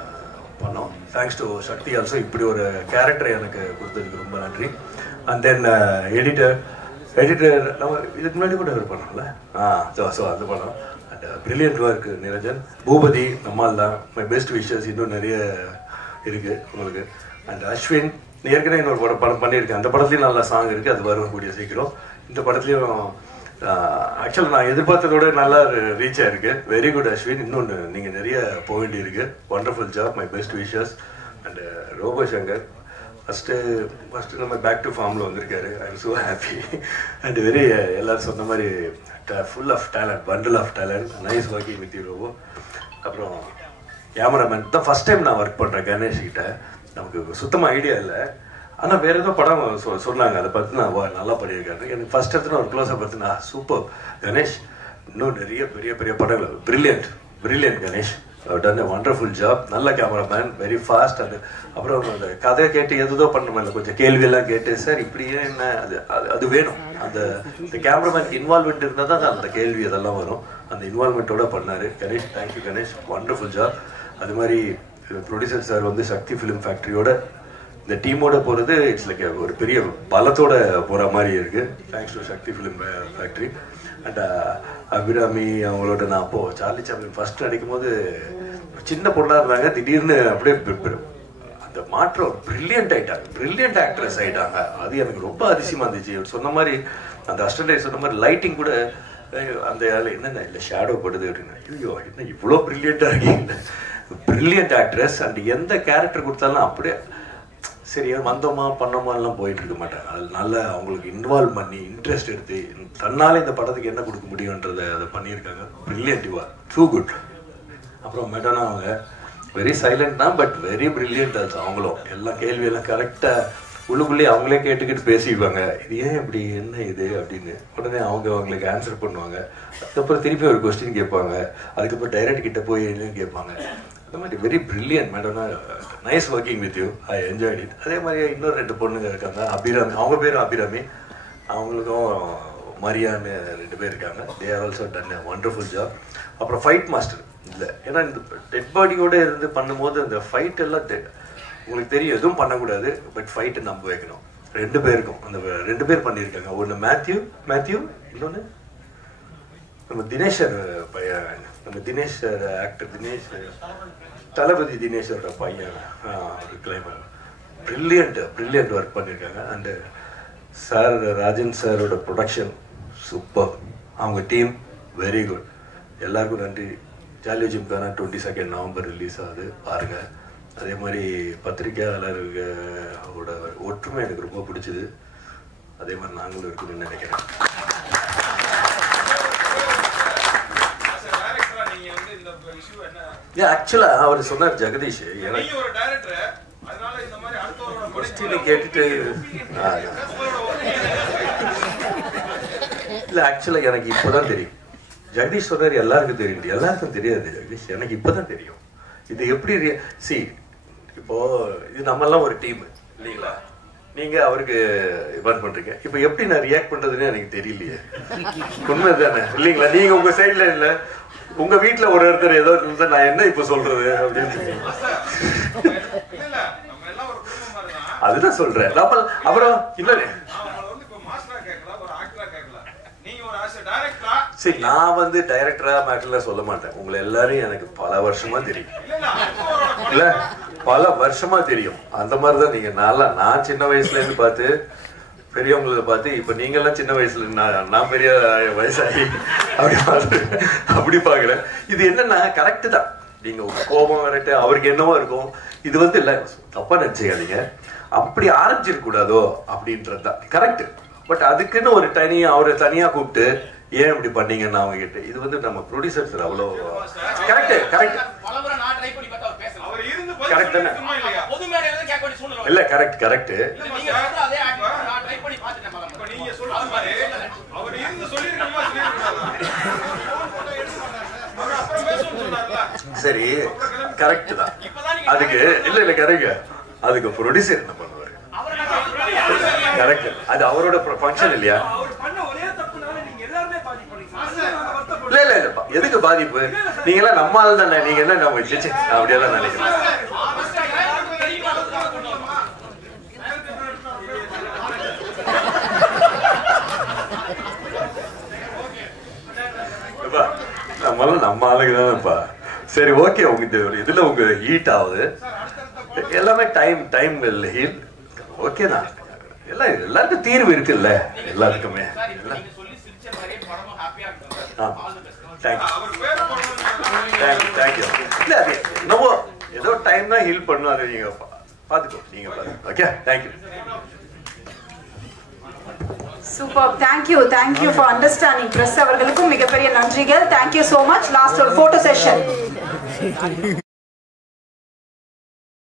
பண்ணோம். Thanks to Sakthi also. இப்படி ஒரு கேரக்டரை எனக்கு கொடுத்ததுக்கு ரொம்ப நன்றி. அண்ட் தென் எடிட்டர் நம்ம இதுக்கு முன்னாடி கூட ஒரு பண்ணோம்ல, ஸோ அந்த படம் and brilliant work Niranjan. Bhupathi நம்மால் தான். My best wishes. இன்னும் நிறைய இருக்குது உங்களுக்கு. அண்ட் அஸ்வின் ஏற்கனவே இன்னொரு படம் பண்ணியிருக்கேன், அந்த படத்துலையும் நல்ல சாங் இருக்குது, அது வரக்கூடிய சீக்கிரம். இந்த படத்துலையும் ஆக்சுவலாக நான் எதிர்பார்த்ததோட நல்லா ரீச் ஆயிருக்கு. Very good Ashwin. இன்னொன்று நீங்கள் நிறைய போக வேண்டியிருக்கு. Wonderful job. My best wishes. And Robo Shankar first நம்ம பேக் டு ஃபார்மில் வந்திருக்காரு. I am so happy. And very எல்லோரும் சொன்ன மாதிரி full of talent, bundle of talent. Nice working with you Robo. அப்புறம் கேமராமேன் தான் ஃபஸ்ட் டைம் நான் ஒர்க் பண்ணுறேன் கணேஷ் கிட்ட. நமக்கு சுத்தமாக ஐடியா இல்லை, ஆனால் வேறு ஏதோ படம் சொன்னாங்க, அதை பார்த்து நான் நல்லா பண்ணியிருக்காரு. எனக்கு ஃபஸ்ட் இடத்துல ஒரு க்ளோஸாக பார்த்து நான் சூப்பர் கணேஷ், இன்னும் நிறைய பெரிய பெரிய படங்கள். பிரில்லியன்ட் கணேஷ். டன் எ வண்டர்ஃபுல் ஜாப். நல்ல கேமராமேன், வெரி ஃபாஸ்ட். அது அப்புறம் அந்த கதை கேட்டு எதுதோ பண்ணுறோம், கொஞ்சம் கேள்வியெல்லாம் கேட்டு சார் இப்படியே என்ன அது வேணும். அந்த கேமராமேன் இன்வால்மெண்ட் இருந்தால் தான் அந்த கேள்வி அதெல்லாம் வரும். அந்த இன்வால்மெண்ட்டோட பண்ணார் Ganesh. Thank you Ganesh, wonderful job. அது மாதிரி ப்ரொடியூசர் சார் வந்து சக்தி ஃபிலிம் ஃபேக்ட்ரியோட இந்த டீமோட போகிறது இட்ஸ் லைக் ஒரு பெரிய பலத்தோட போகிற மாதிரி இருக்குது. Thanks to Sakthi film factory. And Abhirami அவங்களோட நான் அப்போது சார்லி சாப்ளின் ஃபர்ஸ்ட் நடிக்கும் போது சின்ன பொண்ணாக இருந்தாங்க, திடீர்னு அப்படியே அந்த மாற்றம் பிரில்லியன்ட் ஆக்ட்ரஸ் ஆகிட்டாங்க. அது எனக்கு ரொம்ப அதிசயமாக இருந்துச்சு. சொன்ன மாதிரி அந்த அஸ்டன்டைட் சொன்ன மாதிரி லைட்டிங் கூட அந்த என்னென்ன இல்லை ஷேடோ படுது அப்படின்னு. ஐயோ என்ன இவ்வளோ பிரில்லியண்ட்டாக இருக்கீங்க. Brilliant actress. அண்ட் எந்த கேரக்டர் கொடுத்தாலும் அப்படியே சரி வந்தோமா பண்ணோமா எல்லாம் போயிட்டு இருக்க மாட்டாங்க. அது நல்லா அவங்களுக்கு இன்வால்வ் பண்ணி இன்ட்ரெஸ்ட் எடுத்து தன்னால இந்த படத்துக்கு என்ன கொடுக்க முடியுன்றதை அதை பண்ணியிருக்காங்க. பிரில்லியன்டிவா, டூ குட். அப்புறம் மெடனா அவங்க வெரி சைலண்ட் தான், பட் வெரி பிரில்லியன்ட் ஆல்சோ. அவங்களும் எல்லா கேள்வியெல்லாம் கரெக்டாக உள்ளுக்குள்ளேயே அவங்களே கேட்டுக்கிட்டு பேசிக்குவாங்க. இது ஏன் இப்படி என்ன இது அப்படின்னு உடனே அவங்களுக்கு ஆன்சர் பண்ணுவாங்க. அதுக்கப்புறம் திருப்பி ஒரு கொஸ்டின் கேட்பாங்க. அதுக்கப்புறம் டைரக்ட் கிட்ட போய் என்னன்னு கேட்பாங்க. அந்த மாதிரி வெரி பிரில்லியன்ட் மேடம்னா. Nice working with you. I enjoyed it. அதே மாதிரி இன்னொரு 2 பொண்ணுங்க இருக்காங்க. அபிராமி, அவங்க பேரும் அபிராமி, அவங்களுக்கும் மரியான்னு 2 பேர் இருக்காங்க. They are also done a wonderful job. அப்புறம் ஃபைட் மாஸ்டர் இல்லை, ஏன்னா இந்த டெட் பாடியோடு இருந்து பண்ணும்போது அந்த ஃபைட் எல்லாம் உங்களுக்கு தெரியும் எதுவும் பண்ணக்கூடாது, பட் ஃபைட்டை நம்ப வைக்கணும். 2 பேருக்கும் அந்த 2 பேர் பண்ணியிருக்காங்க. ஒன்று மேத்யூ, இன்னொன்று நம்ம தினேஷர் பையன், நம்ம தினேஷர் ஆக்டர் தினேஷ், தளபதி தினேஷரோட பையன் ஒரு கிளைமர். பிரில்லியன்ட் ஒர்க் பண்ணியிருக்காங்க. அண்டு சார் ராஜன் சாரோட ப்ரொடக்ஷன் சூப்பர். அவங்க டீம் வெரி குட். எல்லாருக்கும் நன்றி. ஜாலியோ ஜிம்கானா 22 நவம்பர் ரிலீஸ் ஆகுது, பாருங்க. அதே மாதிரி பத்திரிகையாளர்களோட ஒற்றுமை எனக்கு ரொம்ப பிடிச்சது. அதே மாதிரி நாங்களும் இருக்கணும்னு நினைக்கிறேன். ஆக்சுவலா அவர் சொன்னார் ஜெகதீஷ், கேட்டுட்டு இல்ல ஆக்சுவலா எனக்கு இப்பதான் தெரியும். ஜெகதீஷ் சொல்றாரு எல்லாருக்கும் தெரியும், எல்லாருக்கும் தெரியாது ஜெகதீஷ், எனக்கு இப்பதான் தெரியும். இது எப்படி சி இப்போ இது நம்ம எல்லாம் ஒரு டீம் இல்லைங்களா, நீங்க அவருக்கு இன்வைட் பண்றீங்க. இப்ப எப்படி நான் ரியாக்ட் பண்றதுன்னு எனக்கு தெரியலையே. உண்மை தானே இல்லைங்களா? நீங்க உங்க சைட்ல இல்ல, உங்க வீட்டுல ஒரு ஒருத்தர் ஏதோ இருந்தா நான் என்ன இப்ப சொல்றது அப்படின்னு அதுதான் சொல்றேன். அப்புறம் இல்ல சரி, நான் வந்து டைரக்டரா மேட்டர்ல சொல்ல மாட்டேன். உங்களை எல்லாரும் எனக்கு பல வருஷமா தெரியும், இல்ல பல வருஷமா தெரியும். அந்த மாதிரிதான் நீங்க நான் சின்ன வயசுல இருந்து பார்த்து பெரியவங்களை பார்த்து இப்போ நீங்கள்லாம் சின்ன வயசுல நான் பெரிய வயசாகி அப்படி பார்க்குறேன். இது என்னன்னா கரெக்டு தான். நீங்கள் உங்கள் கோபம் வரட்டு அவருக்கு என்னவோ இருக்கும். இது வந்து இல்லை, தப்பாக நினச்சிக்காதீங்க, அப்படி ஆரம்பிச்சிருக்கூடாதோ அப்படின்றது தான் கரெக்டு. பட் அதுக்குன்னு ஒரு அவரை தனியாக கூப்பிட்டு ஏன் இப்படி பண்ணீங்கன்னு அவங்க கிட்ட இது வந்து நம்ம ப்ரொடியூசர்ஸ் அவ்வளோ கரெக்ட் கரெக்ட் கரெக்ட் தானே? இல்லை கரெக்ட் கரெக்ட். சரி கரெக்ட் தான். அதுக்கு இல்ல கரெக்ட். அதுக்கு ப்ரொடியூசர் என்ன பண்ணுவாரு? கரெக்ட். அது அவரோட ஃபங்க்ஷன் இல்லையா? இல்ல இல்ல இல்ல, எதுக்கு பாதிப்பு? நீங்க எல்லாம் நம்மால தானே, நீங்க என்ன நம்ம அப்படியெல்லாம் நினைக்கிறேன். நம்மளாம் நம்ம ஆளுங்க தானேப்பா. சரி ஓகே, உங்க இதுல உங்க ஹீட் ஆகுது எல்லாமே டைம் ஹீல் ஓகே தான். எல்லாருக்கும் தீர்வு இருக்குல்ல, எல்லாத்துக்குமே. தேங்க்யூ. இல்ல அது என்னவோ ஏதோ டைம் தான் ஹீல் பண்ணும், அதை நீங்க பாத்துக்கோ, நீங்க பாருங்க. Okay, thank you. Super, thank you for understanding. Press அவர்களுக்கும் மிகப்பெரிய நன்றிகள். Thank you so much. லாஸ்ட் ஒரு போட்டோ செஷன்.